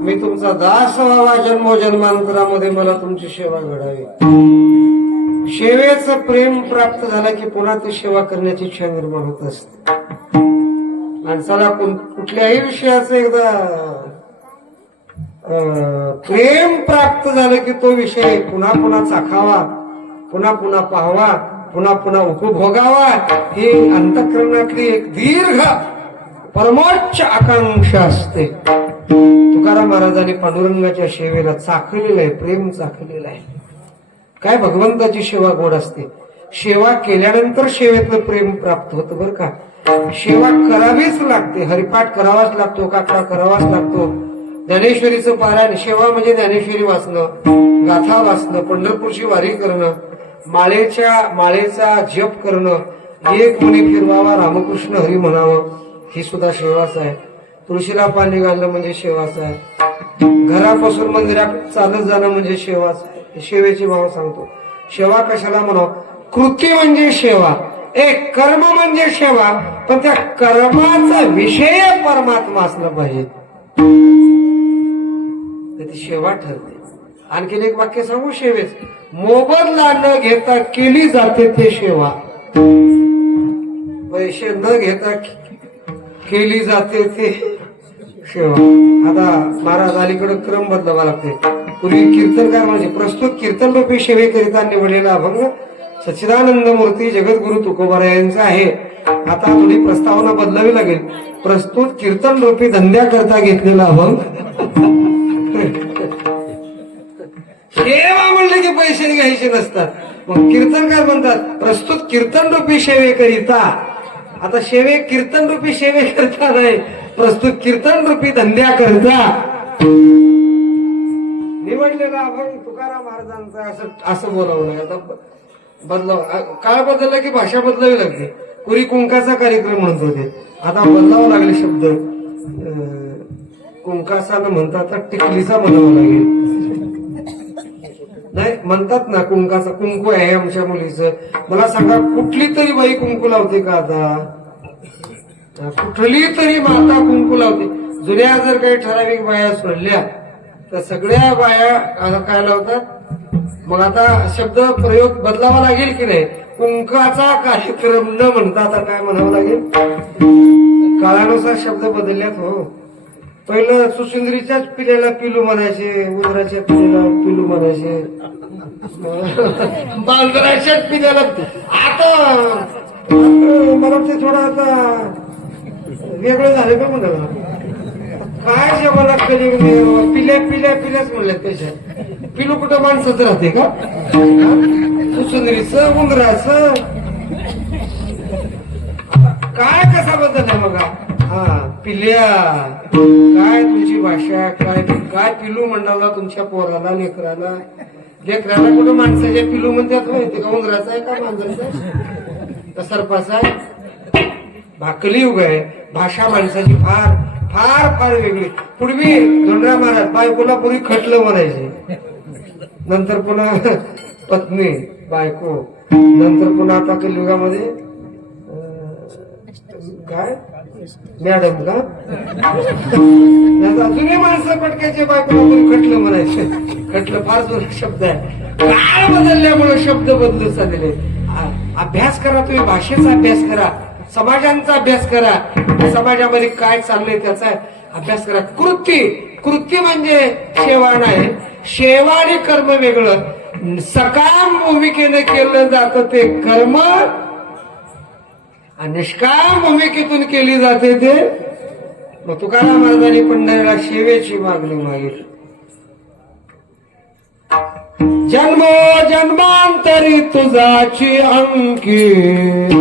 मी तुमचा दास व्हावा जन्मोजन्मांतरामध्ये, मला तुमची सेवा घडावी. सेवेचं प्रेम प्राप्त झालं की पुन्हा ती सेवा करण्याची इच्छा निर्माण होत असते. माणसाला कुठल्याही विषयाचं एकदा प्रेम प्राप्त झालं की तो विषय पुन्हा पुन्हा चाखावा, पुन्हा पुन्हा पाहावा, पुन्हा पुन्हा उपभोगावा, ही अंतःकरणातली एक दीर्घ परमोच्च आकांक्षा असते. तुकाराम महाराजांनी पांडुरंगाच्या सेवेला चाखलेलं आहे, प्रेम चाखलेलं आहे. काय भगवंताची सेवा गोड असते. सेवा केल्यानंतर सेवेतलं प्रेम प्राप्त होतं बरं का. सेवा करावीच लागते, हरिपाठ करावाच लागतो, काकडा करावाच लागतो, ज्ञानेश्वरीचं पारायण. सेवा म्हणजे ज्ञानेश्वरी वाचणं, गाथा वाचणं, पंढरपूरची वारी करणं, माळेचा जप करणं, एक मुनी फिरवावा, रामकृष्ण हरी म्हणावं, ही सुद्धा सेवाच आहे. तुळशीला पाणी घालणं म्हणजे सेवाच आहे. घरापासून मंदिरात चालत जाणं म्हणजे सेवाच आहे. सेवेचे भाव सांगतो. सेवा कशाला म्हणावं? कृती म्हणजे सेवा, एक कर्म म्हणजे सेवा, पण त्या कर्माचा विषय परमात्मा असला पाहिजे, ती सेवा ठरते. आणखीन एक वाक्य सांगू सेवेच. मोबदला न घेता केली जाते ते सेवा. पैसे न घेता केली जाते ते सेवा. आता महाराज अलीकडे क्रम बदलावा लागते. पूर्वी कीर्तनकार म्हणजे प्रस्तुत कीर्तन रूपी सेवेकरिता निवडलेला अभंग सच्चिदानंद मूर्ती जगद्गुरु तुकोबारा यांचा आहे. आता थोडी प्रस्तावना बदलावी लागेल. प्रस्तुत कीर्तन रूपी धंद्याकरता घेतलेला अभंग. सेवा म्हणलं की पैसे घ्यायचे नसतात. मग कीर्तनकार म्हणतात प्रस्तुत कीर्तन रूपी सेवेकरिता. आता कीर्तन रूपी सेवेकरिता नाही, प्रस्तुत कीर्तन रूपी धंद्याकरिता निवडलेला अभंग तुकाराम महाराजांचा असं बोलावं लागेल. आता बदलाव, काळ बदलला की भाषा बदलावी लागते. पूर्वी कुंकाचा कार्यक्रम म्हणत होते, आता बदलावं लागले शब्द. कुंकाचा न म्हणता आता टिकलीचा म्हणावं लागेल. नाही म्हणतात ना कुंकाचा, कुंकू आहे आमच्या मुलीचं. मला सांगा कुठली तरी बाई कुंकू लावते का आता? कुठली तरी माता कुंकू लावते. जुन्या जर काही ठराविक बाया सोडल्या तर सगळ्या बाया आता काय लावतात? मग आता शब्द प्रयोग बदलावा लागेल की नाही? कुंकाचा कार्यक्रम न म्हणता आता काय म्हणावं लागेल? काळानुसार शब्द बदलल्यात. हो, पहिलं सुसुंदरीच्याच पिल्याला पिलू म्हणायचे, उंदराच्या पिल्याला पिलू म्हणायचे, बांदराच्याच पिल्याला. आता मला वाटतं थोडं आता वेगळं झालं का म्हणलं. काय जेव्हा कधी पिल्याच म्हणल्यात. त्याच्यात पिलू कुठं माणसाचं राहते का? सुसुंदरीचं, उंदराचं. काय कसा बदल आहे बघा. हा पिल्या, काय तुमची भाषा, काय पिलू म्हणाला तुमच्या पोराला, लेकराला कुठं माणसाच्या पिलू म्हणतात होय? ते का उंदराचा आहे का मांजराचा आहे का सर्पाचा आहे? भाकली युग आहे. भाषा माणसाची फार फार फार वेगळी. पूर्वी धोंडरा महाराज बायकोला पूर्वी खटलं म्हणायचे, नंतर पुन्हा पत्नी बायको, नंतर पुन्हा आता कलियुगामध्ये काय मॅडम का? जुने माणसं पटकायचे बायकोला पूर्वी खटलं म्हणायचे. खटलं फार जुना शब्द आहे. काळ बदलल्यामुळे शब्द बदलू चाललेले. अभ्यास करा, तुम्ही भाषेचा अभ्यास करा, समाजांचा अभ्यास करा, समाजामध्ये काय चाललंय त्याचा अभ्यास करा. कृती म्हणजे सेवा नाही. सेवा आणि कर्म वेगळं. सकाम भूमिकेने केलं जातं ते कर्म, आणि निष्काम भूमिकेतून केली जाते ते. मग तुकाराम महाराजांनी पंढरीला सेवेची मागणी मागितली. जन्मो जन्मांतरी तुझाची अंकित,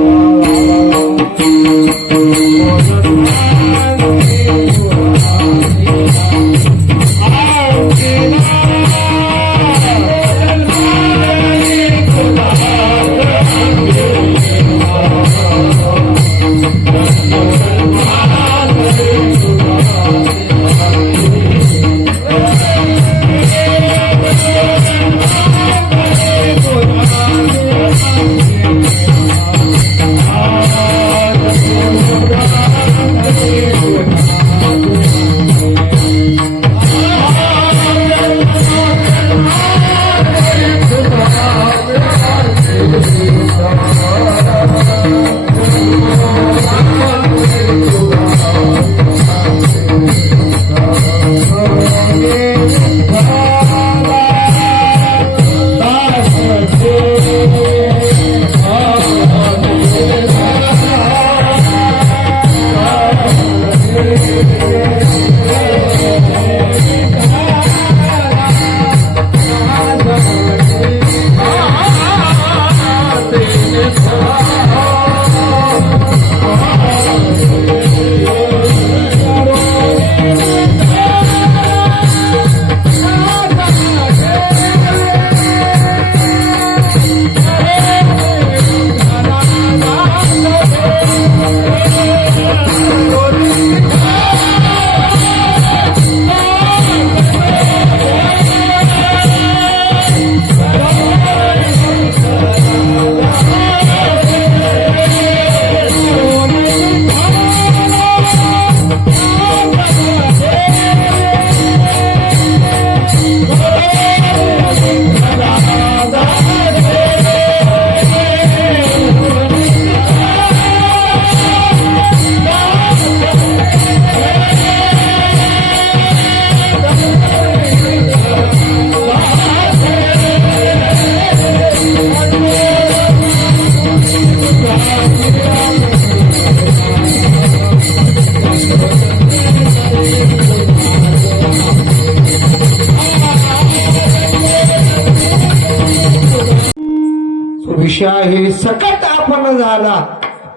विषाही सकट आपण झाला,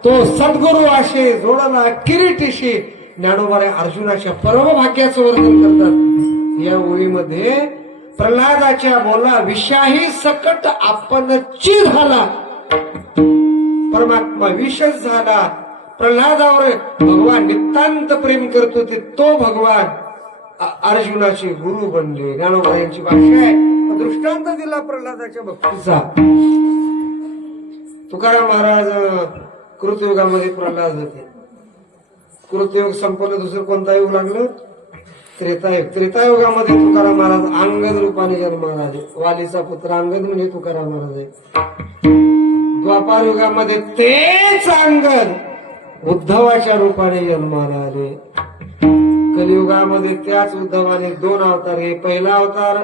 तो सद्गुरु आशे जोडला किरीटिशी. ज्ञानोबारे अर्जुनाच्या परमभाग्याचं वर्णन करतात या ओळीमध्ये. प्रल्हादाच्या बोला विषाही सकट आपणची झाला, परमात्मा विषच झाला. प्रल्हादावर भगवान नितांत प्रेम करतो ते तो भगवान अर्जुनाचे गुरु बनले. ज्ञानोबा यांची भाषा आहे. दृष्टांत दिला प्रल्हादाच्या भक्तीचा. तुकाराम महाराज कृतयुगामध्ये प्रल्हाद होते. कृतयुग संपलं, दुसरं कोणता युग लागलं? त्रेतायुग. त्रेतायुगामध्ये तुकाराम महाराज अंगद रूपाने जन्माला आले. वालीचा पुत्र अंगद म्हणजे तुकाराम महाराज आहे. द्वापार युगामध्ये तेच अंगद उद्धवाच्या रूपाने जन्माला आले. कलियुगामध्ये त्याच उद्धवाने दोन अवतार घे. पहिला अवतार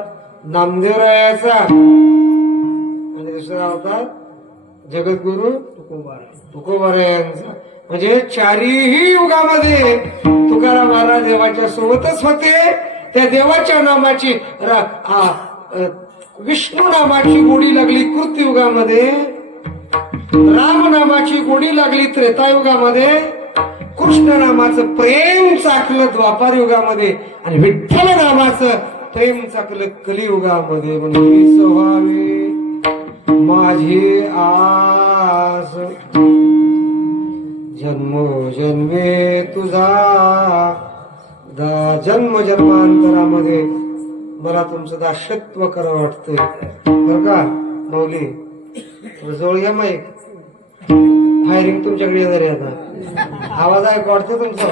नामदेवरायाचा आणि दुसरा अवतार जगद्गुरु तुकोबारायांचा. म्हणजे चारीही युगामध्ये तुकाराम महाराज देवाच्या सोबतच होते. त्या देवाच्या नामाची विष्णू नामाची गोडी लागली कृतयुगामध्ये, राम नामाची गोडी लागली त्रेतायुगामध्ये, कृष्ण नामाचं प्रेम चाकलं द्वापार युगामध्ये आणि विठ्ठल नामाचं प्रेम चाकलं कलियुगामध्ये. म्हणजे व्हावे माझी आस, जन्मोजन्मे तुझा जन्म जन्मांतरामध्ये मला तुमचं दासत्व करावं वाटतंय. बरं का माऊली, जवळ घ्या माईक. फायरिंग तुमच्याकडे येणार आहे आता. आवाज ऐकू वाटतो तुमचा.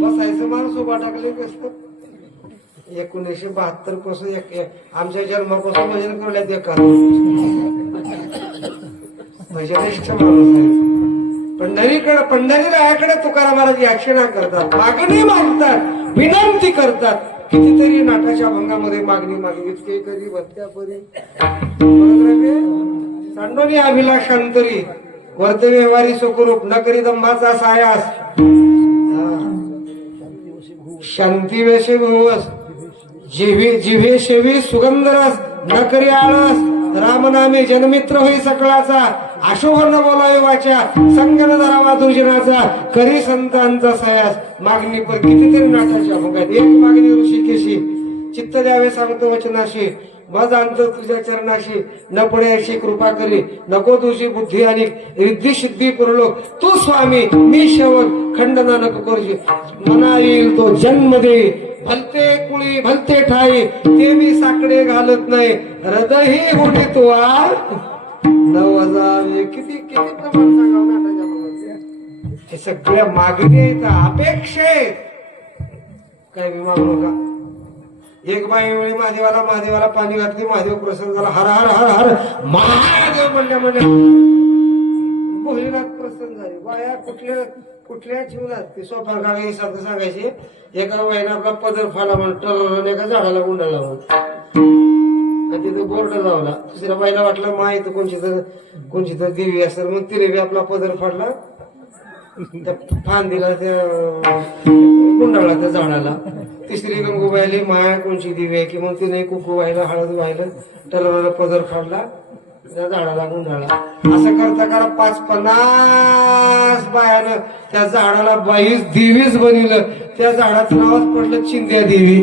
बसायचं माणूस उभा टाकले कसं. 1972 पासून आमच्या जन्मापासून भजन करण्यात एका भजनिष्ठ माणूस आहे. पंढरीरायाकडे तुकाराम महाराज याचना करतात, मागणी मागतात, विनंती करतात. कितीतरी नाटाच्या भंगामध्ये मागणी मागली कधी भत्त्यापरी सांडोनी अभिलाषांतरी वर्त व्यवहारी सुखरूप न करी दंभाचा सायास, शांती वेशे भोवस जिव्हे शेवी सुगंधरस न करी आळस, रामनामे जनमित्र होई सकळाचा, आशोभन बोलावे वाचा, संगन धरावा दुर्जनाचा, करी संतांचा सायास. मागणी पर कितीतरी नाटाच्या भोगात एक मागणी ऋषिकेशी, चित्त द्यावे सांगतो वचनाशी, बज अंत तुझ्या चरणाशी, न पडे अशी कृपा करी, नको तुझी बुद्धी आणि रिद्धी सिद्धी पुरलो, तू स्वामी मी शेवट खंडना नको करजी, मना येईल तो जन्म दे, भलते कुळी भलते ठाई, ते मी साकडे घालत नाही, हृदयही गोडी तो नवजावे. किती किती प्रमाण सांगावं नाटाच्या मनात. हे सगळ्या मागणी आहेत, अपेक्षा आहेत. काय मी मागू नका. एक बाई वेळी महादेवाला पाणी घातली, महादेव प्रसन्न झाला. हर हर हर हर महादेव म्हणल्या भोलेनाथ प्रसन्न झाले. बाया कुठल्या जीवनात ते स्वयंपाकाला सारखं सांगायचे. एका बाईनं आपला पदर फाला म्हणून टरवलं, एका झाडाला गुंडाला म्हणून तिथं बोर्ड लावला. दुसऱ्या बाईला वाटलं मा इथं कोणची तर देवी असेल, मग तिने बी आपला पदर फाडला, फांदीला त्या गुंडाळला त्या झाडाला. तिसरी गंगूबाईली माया कोणची देवी आहे की मग तिने कुकू व्हायला, हळद व्हायला, टरवला पदर फाडला, त्या झाडाला गुंडाळला. असं करता करा 50 बायानं त्या झाडाला बाईच देवीच बनवलं. त्या झाडाचं नावच पडलं चिंध्या देवी.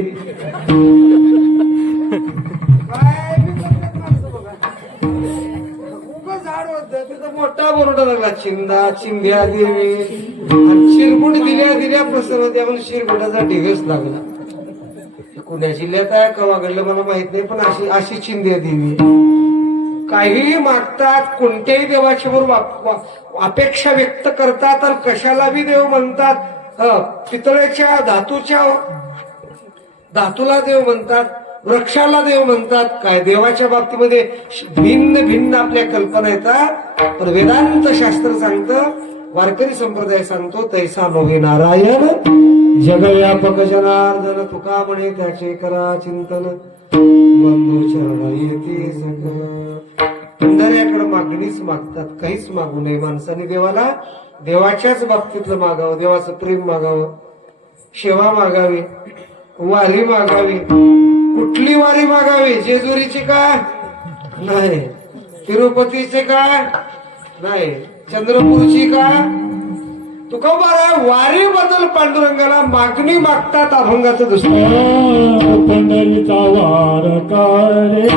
झाड होत तिथं मोठा बोर्ड लागला, चिंध्या देवी. आणि शिरगुट दिल्या प्रसन्न होत्या म्हणून शिरगुटाचा ढिगच लागला. कुण्या जिल्ह्यात आहे कवा घडलं मला माहित नाही, पण अशी चिंध्या देवी. काहीही मागतात, कोणत्याही देवाच्या बरोबर अपेक्षा व्यक्त करतात आणि कशाला बी देव म्हणतात. पितळेच्या धातूला देव म्हणतात, वृक्षाला देव म्हणतात. काय देवाच्या बाबतीमध्ये भिन्न आपल्या कल्पना येतात. पण वेदांत शास्त्र सांगतं, वारकरी संप्रदाय सांगतो, तैसा नोहे नारायण जगव्यापक जनार्दन, तुका म्हणे त्याचे करा चिंतन, बंधू चरण येते सगळं. पंढऱ्याकडे मागणीच मागतात, काहीच मागू नये माणसाने. देवाला देवाच्याच बाबतीतलं मागावं, देवाचं प्रेम मागावं, सेवा मागावी, वारी मागावी. कुठली वारी मागावी? जेजुरीची का नाही, तिरुपतीचे का नाही, चंद्रपूरची का? तुका बरं वारी बदल पांडुरंगाला मागणी मागतात अभंगाचं दुसरं. पंढरीचा वार काळे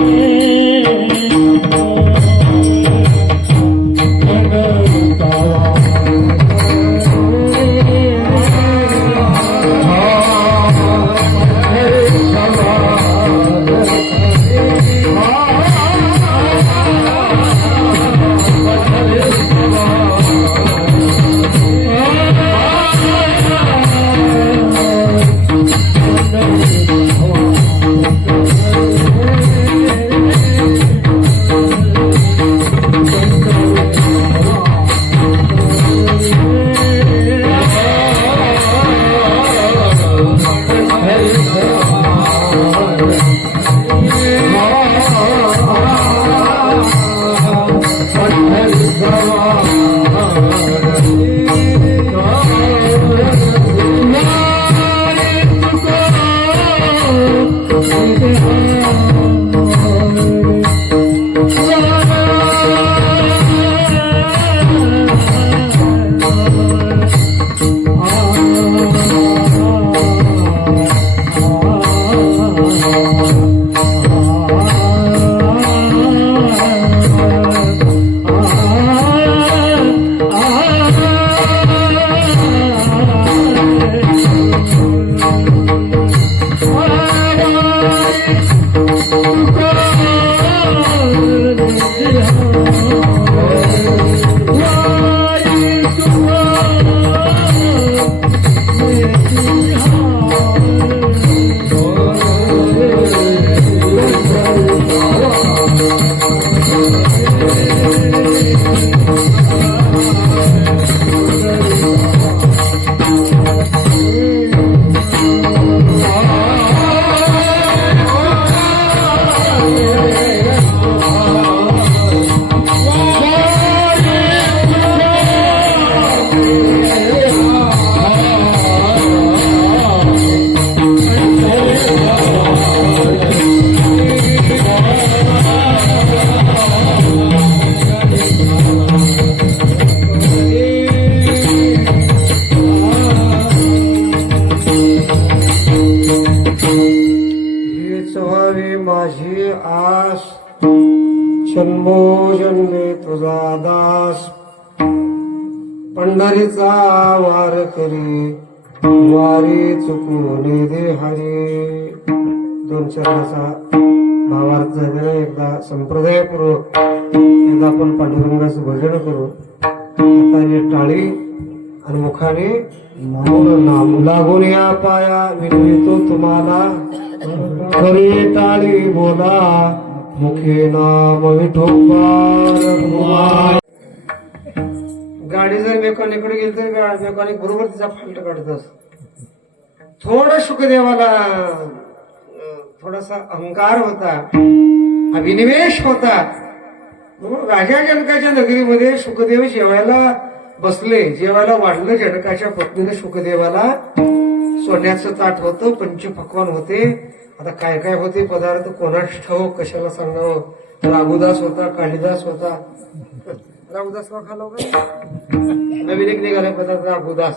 पंढरीचा वार माझी आस, जन्मो जन्मे तुझा दास, पंढरीचा वार करी वारी चुकून दे हरी. दोन चरणाचा भावार्थ झालेला एकदा संप्रदायपूर्वक एकदा आपण पांडुरंगाचं भजन करू. हाताने टाळी आणि मुखाने नाम लागून या पाया विनवितो तुम्हाला, खरी टाळी बोला मुखे नाम विठोबा. गाडी जर मेकॉनिकडे गेली तर मेकॉनिक बरोबर तिचा फाल्ट काढत असतो. थोडं शुकदेवाला थोडासा अहंकार होता, अभिनिवेश होता. राजा जनकाच्या नगरीमध्ये शुकदेव जेवायला बसले. जेवायला वाढलं. जनकाच्या पत्नीने शुकदेवाला सोन्याचं ताट होतं, पंचपक्वान होते. आता काय काय होते पदार्थ कोणाच ठाऊ, कशाला सांगावं. राघुदास होता, कालिदास होता. राघुदास खालो का? नवीन एक निघाला पदार्थ राघुदास.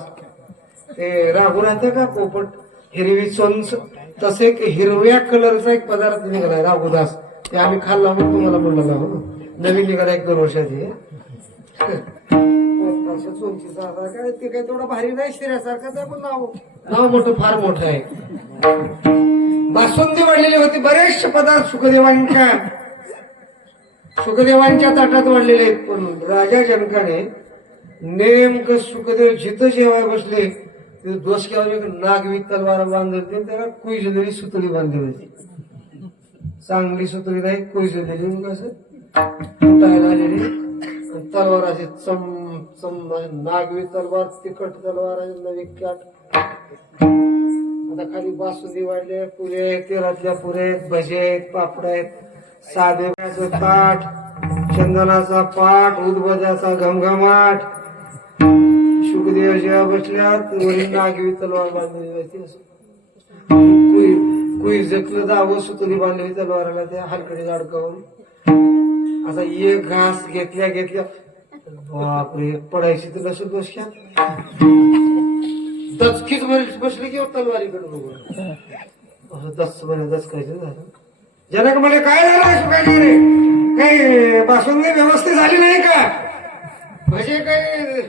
ते राघू राहते का पोपट, हिरवी चोंच, तसे एक हिरव्या कलरचा एक पदार्थ निघालाय राघुदास. ते आम्ही खाल्ला म्हणून तुम्हाला म्हणलं हो. नवीन निघाला 1-2 वर्षाची. चोंचीचा काय ते काय थोडं भारी नाही, शिऱ्यासारखं पण नाव मोठं, फार मोठं आहे. बासुंदी वाढलेली होती. बरेचसे पदार्थ सुखदेवांच्या ताटात वाढलेले आहेत. पण राजा जनकाने नेमकं सुखदेव जिथं जेवाय बसले तिथे दोष केला. नागवी तलवार बांधली होती, त्याला कुईजलेली सुतळी बांधली होती. चांगली सुतळी नाही, कुईजलेली कसं फुटायला आलेली तलवार अशी चम नागवी तलवार, तिखट तलवार आहे, नवी कॅट. आता खाली बासुंदी वाढले, पुरे आहेत, तेलातल्या पुरे आहेत, भजे आहेत, पापड आहेत, साधे ताट, चंदनाचा पाठ, उदबजाचा घमघमाट. शुकदेव जेव्हा बसल्यात वरील नागवी तलवार बांधलेली होती. असं कुई जखलं दावं सुतली बांधलेली तलवाराला त्या हलकडे अडकवून. असा एक घास घेतल्या घेतल्या बापरे पडायची तर कसं बसल्या दचकीच बसली की तलवारीकडे बघून असं दचकायचं झालं. जनक म्हणे काय झालं सुखाजी रे, काही बासुंदी व्यवस्थित झाली नाही का, म्हणजे काही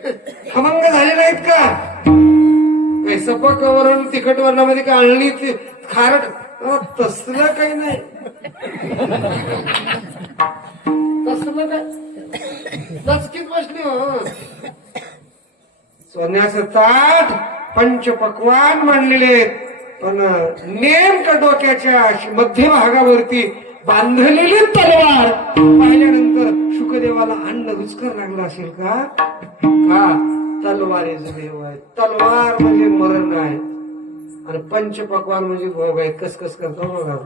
खमंग झाले नाहीत का, काही सपक वरण तिखट वर्णामध्ये काय आणली खारट, तसलं काही नाही, तसलं काय दचकीत बसली. हो सोन्याचं ताट पंचपक्वान मांडलेले, पण नेमकं डोक्याच्या मध्य भागावरती बांधलेली तलवार पाहिल्यानंतर शुकदेवाला अन्न रुचकर लागलं असेल का, तलवारीचं देव आहे. तलवार म्हणजे मरण आहे आणि पंचपक्वान म्हणजे भोग आहेत. कसकस करतो बघा,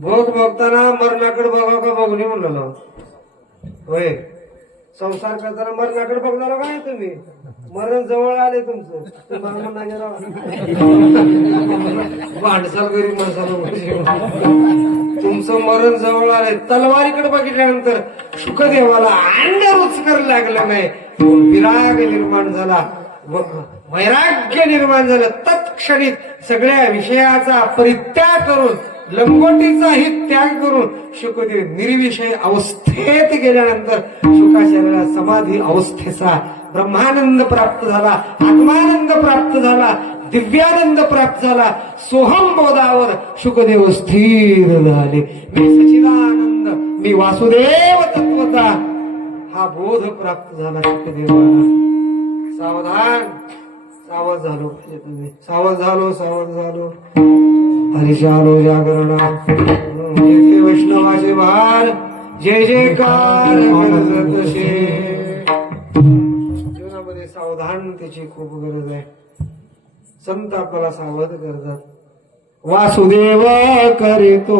भोग भोगताना मरणाकडे बघा का बघून म्हणलं होय, संसार करताना मरणाकडे बघणार काय तुम्ही, मरण जवळ आले तुमचं माणसाला गरीब माणसाला तुमचं मरण जवळ आले. तलवारीकडे बघितल्यानंतर शुकदेवाला अंड रुचकर लागलं नाही, विराग निर्माण झाला, वैराग्य निर्माण झालं. तत्क्षणित सगळ्या विषयाचा परित्याग करून, लंगोटीचाही त्याग करून शुकदेव निर्विषय अवस्थेत गेल्यानंतर शुकाचार्याला समाधी अवस्थेचा ब्रह्मानंद प्राप्त झाला, आत्मानंद प्राप्त झाला, दिव्यानंद प्राप्त झाला. सोहम बोधावर शुकदेव स्थिर झाले. मी सच्चिदानंद, मी वासुदेव तत्वता, हा बोध प्राप्त झाला शुकदेवाला. सावधान, सावध झालो पाहिजे तुम्ही, सावध झालो हरिशालो जागरणा, जय वैष्णवाचे भार, जय जयकार तसे. जीवनामध्ये सावधानतेची खूप गरज आहे. संत आपल्याला सावध करतात. वासुदेव करीतो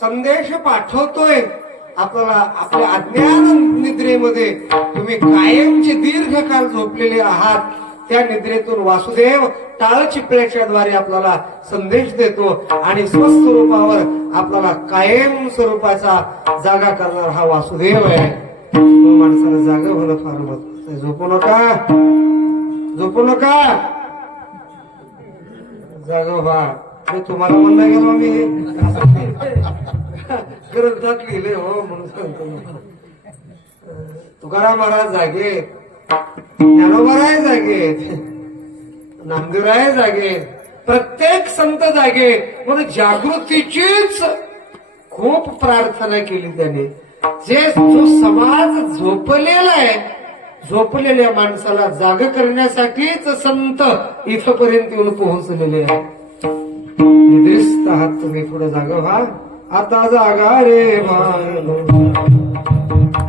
संदेश पाठवतोय आपल्याला. आपल्या अज्ञान निद्रेमध्ये तुम्ही कायमचे दीर्घकाल झोपलेले आहात, त्या निद्रेतून वासुदेव टाळ चिपळ्याच्या द्वारे आपल्याला संदेश देतो आणि स्वस्वरूपावर आपल्याला कायम स्वरूपाचा जागा करणार हा वासुदेव आहे. तो माणसाला जागा होणं फार महत्वाचं आहे. झोपू नका, जागा व्हा. तुम्हाला म्हणणं गेलो मी ग्रंथात लिहिले हो म्हणून सांगतो. तुकाराम महाराज जागेत, ज्ञानोबाराय जागेत, नामदेवराय जागेत, प्रत्येक संत जागेत. म्हणून जागृतीचीच खूप प्रार्थना केली त्याने. जो समाज झोपलेला आहे, झोपलेल्या माणसाला जाग करण्यासाठीच संत इथपर्यंत येऊन पोहोचलेले आहेत. निद्रिस्त आहात तुम्ही, पुढे जागा व्हा. आता जागा रे बाळो,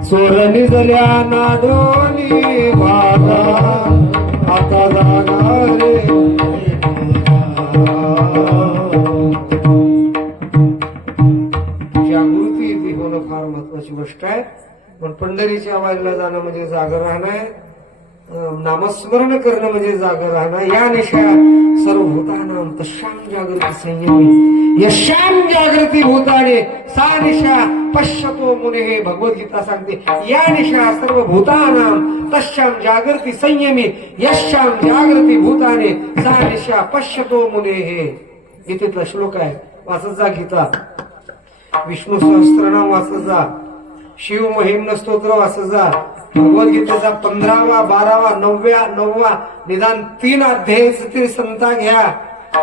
चोर निजल्या नादोनी भागा. आता जागा रे जागृती ती होणं फार महत्वाची गोष्ट आहे. पण पंढरीच्या वारीला जाणं म्हणजे जागर राहणं आहे. नामस्मरण करणं म्हणजे जागर राहणं. या निशा सर्व भूतानां तशाम जागृती संयमी यशाम जागृती भूताने सा निशा पश्यतो मुने. भगवद्गीता सांगते या निशा सर्व भूतानां तशाम जागृती संयमी यशाम जागृती भूताने सा निशा पश्यतो मुने. इथेतला श्लोक आहे, वाचत जा गीता. विष्णू सहस्त्रनाम वाचत जा, शिव महिम्न स्तोत्र वाचत जा. भगवद्गीतेचा 15वा 12वा 9वा निदान 3 अध्यायच तरी संता घ्या.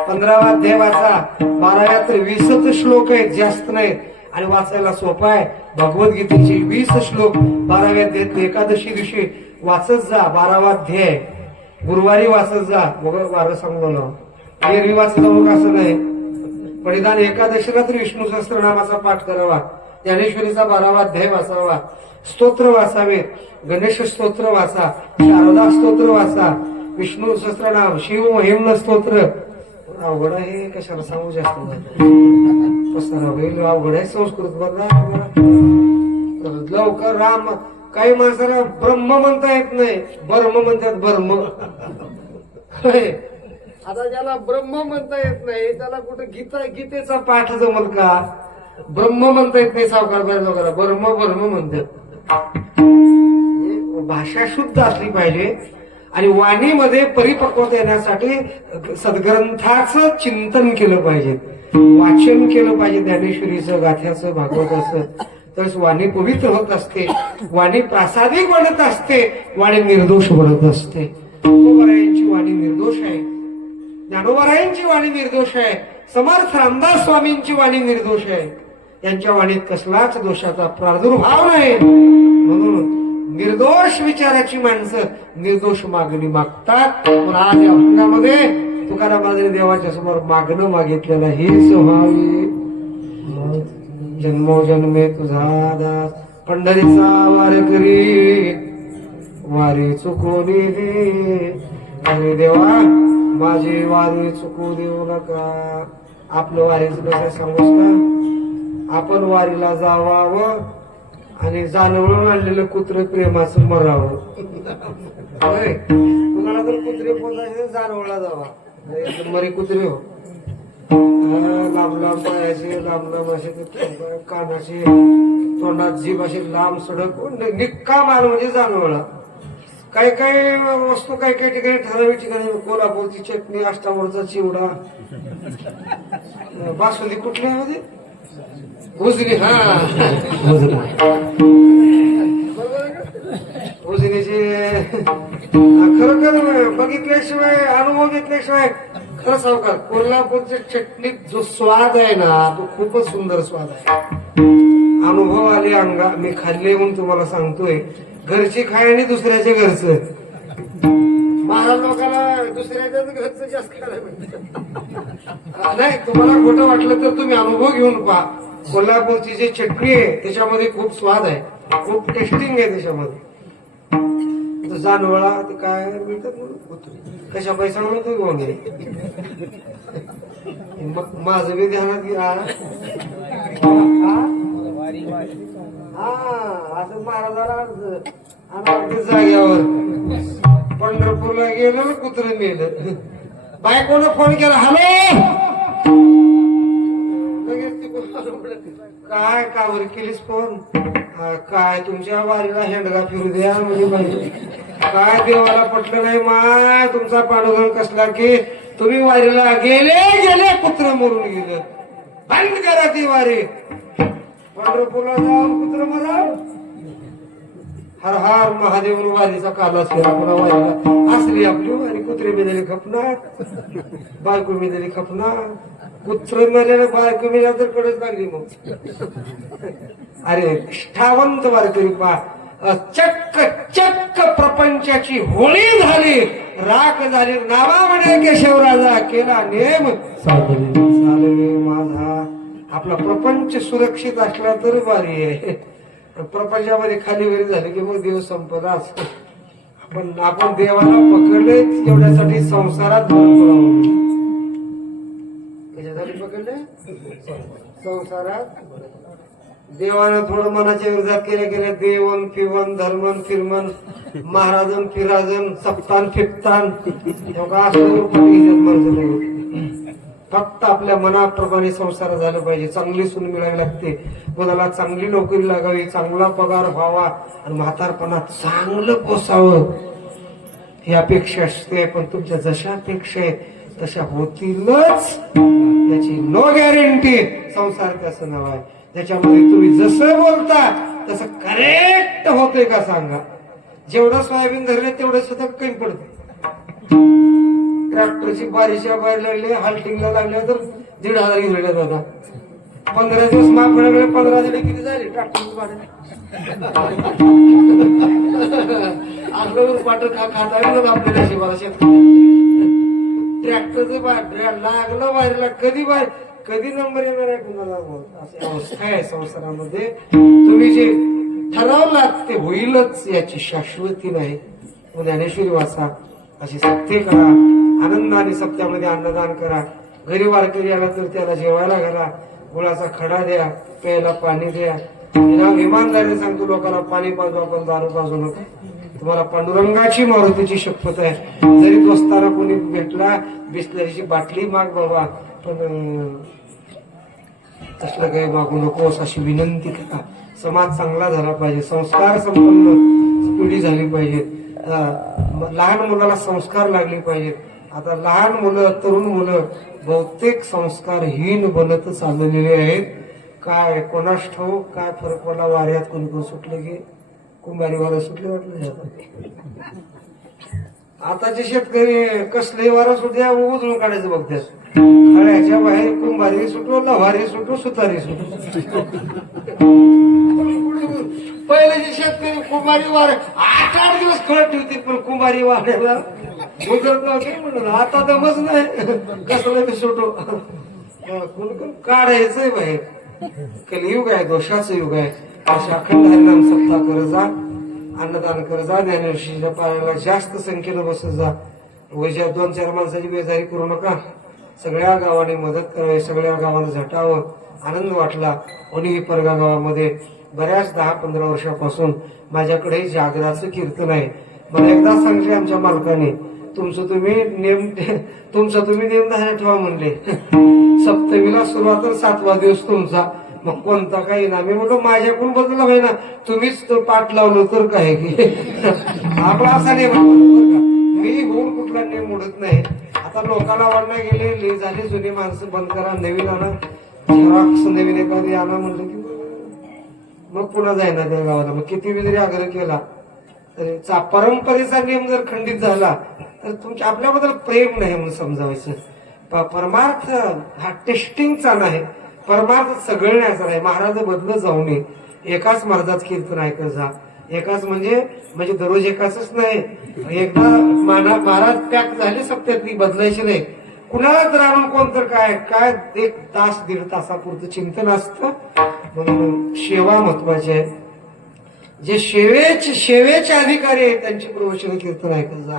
15वा अध्याय वाचा, 12व्या तर 20च श्लोक आहेत, जास्त नाहीत आणि वाचायला सोपा आहे. भगवद्गीतेचे 20 श्लोक 12व्या अध्यायात एकादशी दिवशी वाचत जा. 12वा अध्याय गुरुवारी वाचत जा. वारं सांगलो एरवी वाचलं मग असं नाही. परिधान एकादशीला तर विष्णू सहस्त्रनामाचा पाठ करावा. ज्ञानेश्वरीचा 12वा अध्याय वाचावा. स्तोत्र वाचावेत. गणेश स्तोत्र वाचा, शारदा स्तोत्र वाचा, विष्णू सहस्त्रनाम, शिव महिम्न स्तोत्र. अवघड आहे, कशाला सांगू जास्त पसारा होईल. अवघड आहे संस्कृत बघा लवकर. राम काही माणसाला ब्रह्म म्हणता येत नाही, बर्म म्हणतात. बर्म आता ज्याला ब्रह्म म्हणता येत नाही त्याला कुठं गीतेचा पाठ जमल का? ब्रह्म म्हणता येत नाही सावकार बाहेर लोकांना, बर्म म्हणतात. भाषा शुद्ध असली पाहिजे आणि वाणीमध्ये परिपक्वता येण्यासाठी सद्ग्रंथाचं चिंतन केलं पाहिजे, वाचन केलं पाहिजे. ज्ञानेश्वरीचं, गाथ्याचं, भागवताचं. तर वाणी पवित्र होत असते, वाणी प्रासादिक बनत असते, वाणी निर्दोष बनत असते. तुकोबारायांची वाणी निर्दोष आहे, ज्ञानोबारायांची वाणी निर्दोष आहे, समर्थ रामदास स्वामींची वाणी निर्दोष आहे. यांच्या वाणीत कसलाच दोषाचा प्रादुर्भाव नाही. म्हणून निर्दोष विचाराची माणसं निर्दोष मागणी मागतात. पण आज या अभंगामध्ये तुकारामाने देवाच्या समोर मागणं मागितलेलं हेच व्हावे. जन्मोजन्मे तुझा दास पंढरीचा वारकरी, वारी चुकवली दे. अरे देवा माझी वारी चुकू देऊ नका. आपलं वारीचं कसं सांगूस का? आपण वारीला जावावं आणि जानवळून आणलेलं कुत्र प्रेमाचं मरावं. तुम्हाला तर कुत्रे पोचायचे जानवळला जावा. मरे कुत्रे हो, लांब लांब पायाचे, लांब लांब असे कानाचे, तोंडात जीभ असे लांब सडक निक्का मार म्हणजे जानवळा. काही काही वस्तू काही काही ठिकाणी ठराविक ठिकाणी कोल्हापूरची चटणी, अष्टावरचा चिवडा, बासुंदी कुठली आहे उजनी. हा उजनीचे खरोखर बघितल्याशिवाय, अनुभव घेतल्याशिवाय खरं सावकार कोल्हापूरच्या चटणीत जो स्वाद आहे ना तो खूपच सुंदर स्वाद आहे. अनुभव आले अंगा, मी खाल्ले म्हणून तुम्हाला सांगतोय. घरची खाय आणि दुसऱ्याच्या घरचं. महाराज लोकांना दुसऱ्याच्या घरचं जास्त खायला मिळतं. नाही, तुम्हाला खोटं वाटलं तर तुम्ही अनुभव घेऊन पहा. कोल्हापूरची जी चटणी आहे त्याच्यामध्ये खूप स्वाद आहे, खूप टेस्टिंग आहे त्याच्यामध्ये. जानवळा ते काय मिळतात कशा पैसा म्हणतो घेऊन घे. माझं बी ध्यानात घ्या. असं महाराजाला जाग्यावर पंढरपूरला गेलं ना कुत्रं नेलं. बायकोनं फोन केला, हॅलो, काय कावर केलीस फोन? काय तुमच्या वारीला हेंडगा फिरू द्या म्हणजे पाहिजे. काय देवाला पटलं नाही माय तुमचा पांडुरंग कसला की तुम्ही वारीला गेले कुत्र मरून गेलं. बंद करा ती वारी. पंढरपूरला जाऊन कुत्र मराव. हर हर महादेव वारीचा काला फिरा पुन्हा वारीला असली आपली वारी. कुत्रे मिळाली खपणार, बायको मिळाली खपणार. कुत्र मेलेलं बायको मिळाला तर कडच लागली मग. अरे निष्ठावंत वारकरी पा चक्क चक्क प्रपंचाची होळी झाली, राख झाली. नावा म्हणे केशवराजा केला नेम साधने चालवे माझा. आपला प्रपंच सुरक्षित असला तर भारी आहे. प्रपंचामध्ये खाली वरी झाली की मग देव संपदा असतो. आपण देवाला पकडले एवढ्यासाठी संसारात त्याच्यासाठी पकडले संसारात. देवानं थोडं मनाच्या विरोधात केल्या देवन फिवन धर्मन फिरमन महाराजन फिराजन सप्तान फिप्तान फक्त आपल्या मनाप्रमाणे संसार झालं पाहिजे. चांगली सून मिळावी लागते, कोणाला चांगली नोकरी लागावी, चांगला पगार व्हावा आणि म्हातारपणात चांगलं पोसावं ही अपेक्षा असते. पण तुमच्या जशा अपेक्षा आहेत तशा होतीलच याची नो गॅरंटी. संसार त्याचं नाव आहे ज्याच्यामध्ये तुम्ही जसं बोलता तसं करेक्ट होतंय का सांगा. जेवढं सोयाबीन धरले तेवढं सुद्धा कमी पडते. ट्रॅक्टरची बारीच्या बाहेर लागली, हाल्टिंगला लागल्या तर 1,500 घेतले दादा. 15 दिवस माफ वेळे 15 दिले किती झाले ट्रॅक्टरची भाडे. आपलं पाठ खाता आपल्याला शिवाला शेतकरी ट्रॅक्टरचं लागलं बाहेरला कधी नंबर येणार आहे कुणाला. अशी अवस्था आहे संसारामध्ये. तुम्ही जे ठरवलात ते होईलच याची शाश्वती नाही. ज्ञानेश्वरी वाचा, अशी सत्य करा, आनंदाने सत्यामध्ये अन्नदान करा. घरी वारकरी आला तर त्याला जेवायला घाला, गुळाचा खडा द्या, प्यायला पाणी द्या. इमानदारीने सांगतो लोकांना पाणी पाजू, आपण दारू पाजू नका. तुम्हाला पांडुरंगाची मारुतीची शपथ आहे. जरी दोस्ताना कोणी भेटला बिस्लरीची बाटली माग बाबा, पण तसलं काही मागू नकोस अशी विनंती करा. समाज चांगला झाला पाहिजे, संस्कार संपन्न पिढी झाली पाहिजे. लहान मुलाला संस्कार लागले पाहिजेत. आता लहान मुलं तरुण मुलं बहुतेक संस्कारहीन बनत चाललेले आहेत. काय कोणास ठाऊक काय फरक पडला. वाऱ्यात कोणी कोण सुटले की कुंभारी वारा सुटले वाटलं. आताचे शेतकरी कसले वारा सुटल्या उधळून काढायचं बघतात. खळ्याच्या बाहेर कुंभारी सुटो, लव्हारी सुटो, सुतारी सुटो. पहिल्याचे शेतकरी कुंभारी वार 8-8 दिवस खळ ठेवतील पण कुंभारी वाऱ्याला उधळत नव्हते म्हणून. आता दमच नाही कसलं बी सुटो. काढायचंय बाहेर. कलियुग आहे, दोषाचं युग आहे. अशा अखंड हरिनाम सप्ताह करत जा, अन्नदान करत जा, ज्ञानेश्वरीच्या पारायणाला जास्त संख्येनं बसत जा. वैज्या 2-4 माणसाची बेजारी करू नका. सगळ्या गावाने मदत करावी, सगळ्या गावानं झटावं. आनंद वाटला. वणी परगा गावामध्ये बऱ्याच 10-15 वर्षापासून माझ्याकडे जागराचं कीर्तन आहे. मला एकदा सांगले आमच्या मालकाने, तुमचं तुम्ही नेम धान्य ठेवा म्हणले. सप्तमीला सुरुवात तर 7वा दिवस तुमचा, मग कोणता काही ना. मी म्हणतो माझ्याकडून बदलला पाहिजे ना, तुम्हीच तो पाठ लावलं तर काय की आपला असा नेम. मी होऊन कुठला नेम मोडत नाही. आता लोकांना वाढण्या गेले झाले, जुनी माणसं बंद करा, नवीन आणा, झेरॉक्स नवीन एखादी आणा म्हणलं की मग पुन्हा जाईना त्या गावाला. मग किती जरी आग्रह केला तरी परंपरेचा नियम जर खंडित झाला तर तुमच्या आपल्याबद्दल प्रेम नाही म्हणून समजावायचं. परमार्थ हा टेस्टिंगचा नाही, परमार्थ सगळण्याचा नाही. महाराज बदलत जाऊ नये. एकाच महाराजाच कीर्तन ऐकत जा. एकाच म्हणजे दररोज एकाच नाही. एकदा महाराज पॅक झाले सप्त्यातली बदलायची नाही. कुणाला तर आणून कोण तर काय 1 तास 1.5 तासापुरतं चिंतन असतं. म्हणून सेवा महत्वाची आहे. जे सेवेचे अधिकारी आहेत त्यांची प्रवचन कीर्तन ऐकत जा.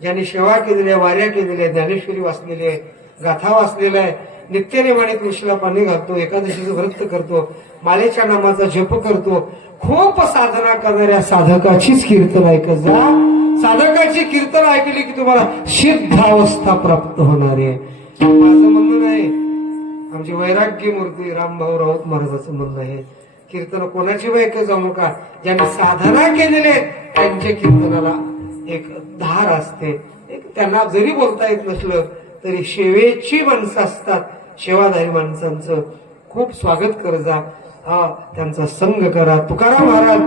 ज्यांनी सेवा केलेली आहे, वाऱ्या केलेल्या आहे, ज्ञानेश्वरी वाचलेली आहे, गाथा वाचलेला आहे, नित्यनेमाने तुळशीला पाणी घालतो, एकादशीचं व्रत करतो, मालेच्या नामाचा जप करतो, खूप साधना करणाऱ्या साधकाचीच कीर्तन ऐकत जा. साधकाची कीर्तन ऐकली की तुम्हाला सिद्धावस्था प्राप्त होणार आहे. माझं म्हणणं नाही, आमची वैराग्य मूर्ती रामभाऊ राऊत महाराजांचं म्हणणं आहे. कीर्तन कोणाची ऐकत जाऊ नका. ज्यांनी साधना केलेले त्यांच्या कीर्तनाला एक धार असते. त्यांना जरी बोलता येत नसलं तरी सेवेची माणसं असतात. सेवाधारी माणसांचं खूप स्वागत कर जा. त्यांचा संग करा. तुकाराम महाराज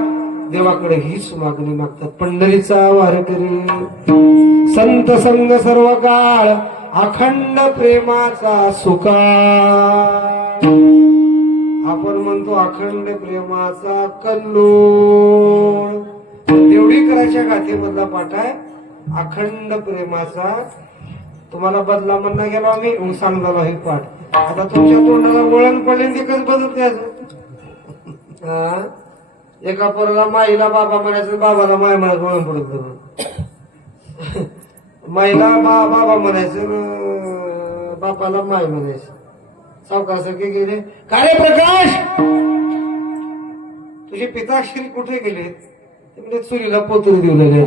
देवाकडे हीच मागणी मागतात. पंढरीचा वारकरी संत संग सर्व काळ अखंड प्रेमाचा सुका. आपण म्हणतो अखंड प्रेमाचा कल्लोळ. पांडुरंगाच्या गाथेमधला पाठ आहे अखंड प्रेमाचा. तुम्हाला बदला म्हणणं गेलो आम्ही मग सांगलो हे पाठ. आता तुमच्या तोंडाला वळण पडले एकच बदलते अजून. एका पोराला माईला बाबा म्हणायचं, बाबाला माय म्हणत वळण पडत. माईला बाबा म्हणायचं, बापाला माय म्हणायचं. सावकारासारखे गेले. काय रे प्रकाश, तुझे पिताश्री कुठे गेले? म्हणजे चुलीला पोतून देऊ लागले.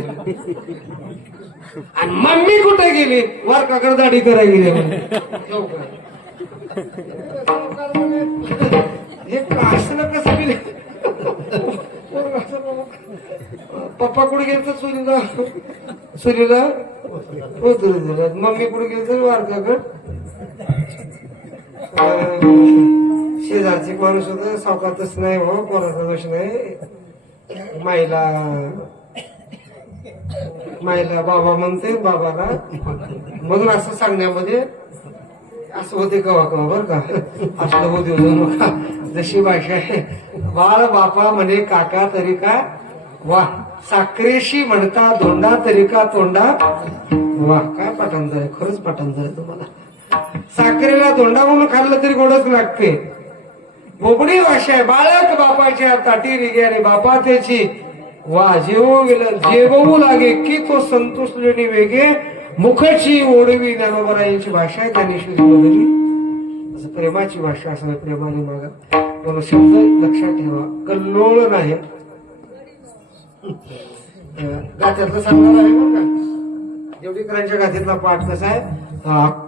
आणि मम्मी कुठे गेली? वारकाकडे दाढी करायला गेली. हे असलं कसं गेले? पप्पा कुठे गेले तर चुलीला पोतून दिलं. मम्मी कुठे गेली तर वारकाकडे. शेजारची माणूस होत, सावकातच नाही हो, कोणाचा दोष नाही. माईला बाबा म्हणते, बाबाला म्हणून असं सांगण्यामध्ये असं होते कवा कवा बर का. असलं होते का जशी भाषा आहे. बाळ बापा म्हणे काका तरी का वा, साखरेशी म्हणता धोंडा तरी का तोंडा वा. काय पाठांतर आहे, खरंच पाठांतर आहे तुम्हाला. साखरेला धोंडा म्हणून खाल्लं तरी गोडच लागते. बोबडी भाषा आहे. बाळक बापाच्या ताटी निघ्याने बापा त्याची वा. जेवू लागे की तो संतोषलेली वेगे मुखची ओढवी. ज्ञानोबरायांची भाषा आहे, ज्ञानेश्वरी वगैरे असं प्रेमाची भाषा असं प्रेमाने मागा. म्हणून शब्द लक्षात ठेवा, कल्लोळ नाही. गाथ्यातलं सांगणार आहे बरं का. जेवढीकरांच्या गाथीतला पाठ कसा आहे,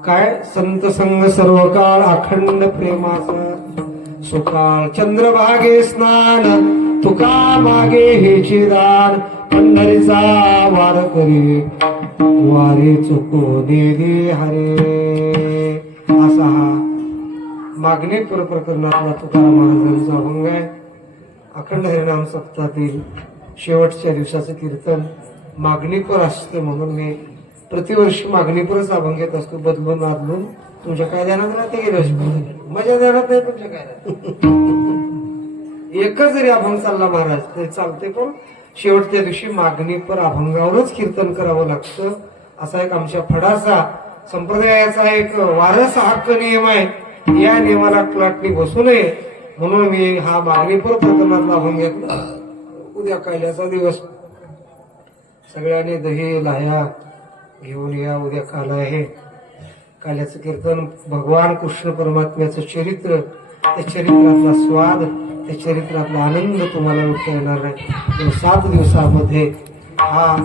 काय संत संग सर्व काळ अखंड प्रेमाचा सुकाळ. चंद्रभागे स्नान तुका मागे हे चिराण. पंढरीचा वार करी वारे चुको दे हरे. असा हा मागणीपूर प्रकरणातला तुकाराम महाराजांचा अभंग आहे. अखंड हरिनाम सप्ताहातील शेवटच्या दिवसाचं कीर्तन मागणीपर असते म्हणून मी प्रतिवर्षी मागणीपरच अभंग घेत असतो, बदलून बदलून. तुमच्या काय ध्यानात राहते गेल्या वर्षी मजा ध्यानात नाही तुमच्या काय. एकच जरी अभंग चालला महाराज तरी चालते, पण शेवटच्या दिवशी मागणीपर अभंगावरच कीर्तन करावं लागतं. असा एक आमच्या फडाचा संप्रदायाचा एक वारस हक्क नियम आहे. या नियमाला क्लाटणी बसू नये म्हणून मी हा मागणीपर प्रकरणातला अभंग घेतला. उद्या काल्याचा दिवस, सगळ्यांनी दही लाह्या घेऊन या. उद्या काल आहे. काल्याचं कीर्तन भगवान कृष्ण परमात्म्याचं चरित्र, त्या चरित्रातला स्वाद, त्या चरित्रातला आनंद तुम्हाला लुटता येणार नाही. 7 दिवसामध्ये हा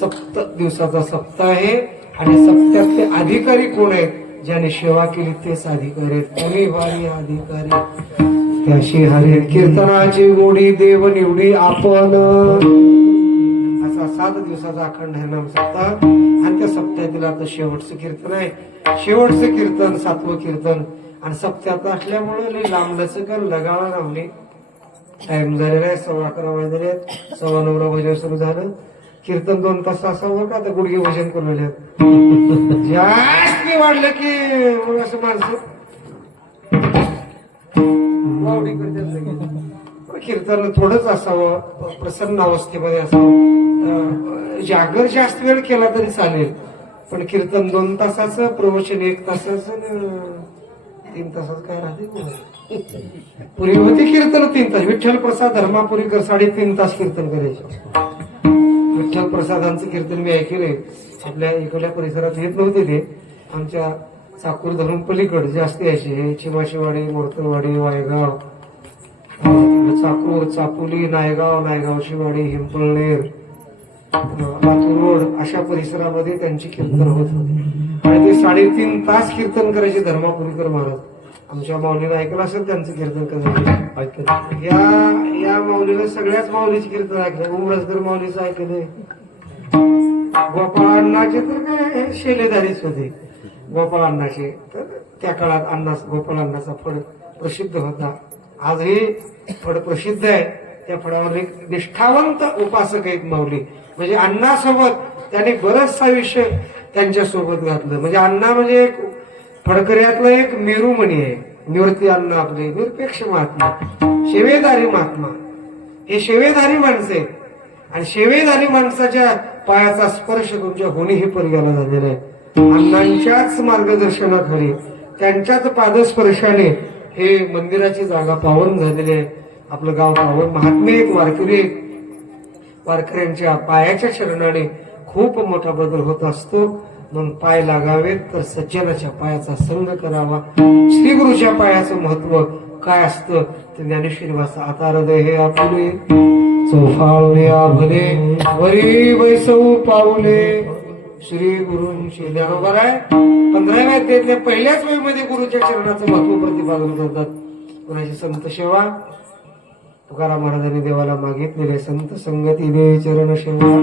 7 दिवसाचा सप्ताह आहे. आणि सप्त्यातले अधिकारी कोण आहेत? ज्याने सेवा केली तेच अधिकारी आहेत. कोणी वारी अधिकारी त्याशी हरे. कीर्तनाची गोडी देव निवडी आपण. असा 7 दिवसाचा अखंड हरिनाम सप्ताह. आणि त्या सप्त्यातील आता शेवटचं कीर्तन आहे. शेवटचं कीर्तन 7वं कीर्तन. आणि सप्त्यात असल्यामुळे लई लांबलंच का लगावा लावली. टाइम झालेला आहे, 11:15 वाजले आहेत. 9:15 भजन सुरू झालं. कीर्तन 2 तास असावं का, आता गुडघे भजन करून जास्त वाढलं की मग असं माणसं वावडी करतात. कीर्तन थोडंच असावं, प्रसन्न अवस्थेमध्ये असावं. जागर जास्त वेळ केला तरी चालेल, पण कीर्तन 2 तासाचं, प्रवचन 1 तासाचं, 3 तासाचं काय राहते. पूर्वी होते कीर्तन 3 तास. विठ्ठल प्रसाद धर्मापुरीकर 3.5 तास कीर्तन करायचे. विठ्ठल प्रसादांचं कीर्तन मी ऐकलंय. आपल्या इकडल्या परिसरात येत नव्हते ते. आमच्या चाकूर धरून पलीकडे जास्त यायचे. चिमाशीवाडी, मोरतरवाडी, वायगाव, चाकूर, चापोली, नायगाव, नायगावचीवाडी, हिंपळनेर, लातूर रोड अशा परिसरामध्ये त्यांची कीर्तन होत होते. आणि ते 3.5 तास कीर्तन करायचे धर्मापुरीकर महाराज. आमच्या माऊलीला ऐकलं असेल त्यांचं कीर्तन करायचं ऐकलं. या माऊलीला सगळ्याच माऊलीचे कीर्तन ऐकलं. उमरसकर माऊलीचं ऐकलंय. गोपाळ अण्णाचे तर काय शेलेदारीच होते. गोपाळ अण्णाचे तर त्या काळात गोपाळ अण्णाचा फड प्रसिद्ध होता. आजही फड प्रसिद्ध आहे. त्या फडावर एक निष्ठावंत उपासक आहेत माऊली. म्हणजे अण्णासोबत त्यांनी बरचसा विषय त्यांच्या सोबत घातलं. म्हणजे अण्णा म्हणजे एक फडकऱ्यातला एक मेरुमणी आहे. निवृत्ती अण्णा आपले निरपेक्ष महात्मा, शेवेदारी महात्मा. हे शेवेदारी माणसे आणि सेवेधारी माणसाच्या पायाचा स्पर्श तुमच्या होणीही पर्याला झालेला आहे. अण्णांच्याच मार्गदर्शनाखाली त्यांच्याच पादस्पर्शाने हे मंदिराची जागा पावन झालेली आहे. आपलं गाव पावन. महात्मे आहेत, वारकरी आहेत. वारकऱ्यांच्या पायाच्या चरणाने खूप मोठा बदल होत असतो. मग पाय लागावेत तर सज्जनाच्या पायाचा संग करावा. श्री गुरुच्या पायाचं महत्व काय असतं ते ज्ञानेश्वरी वाचा. आता हृदय हे आपले चौफावले आभले वरी बैसऊ पावले श्री गुरूंची. ज्ञानोबा आहे 15व्या अध्यायातल्या पहिल्याच वेळीमध्ये गुरुच्या चरणाचं महत्व प्रतिपादन करतात. कोणाची संत सेवा. तुकाराम महाराजांनी देवाला मागितलेले संत संगती दे चरण सेवा.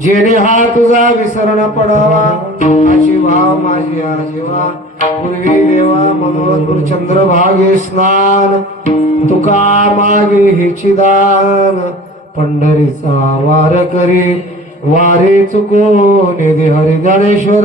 जेणे हा तुझा विसरण पडावा अशी भाव माझी आजीवा. पूर्वी देवा मनोहर चंद्रभागे स्नान तुका मागे हिची दान. पंढरीचा वार करी वारे चुको निधी हरी ज्ञानेश्वर.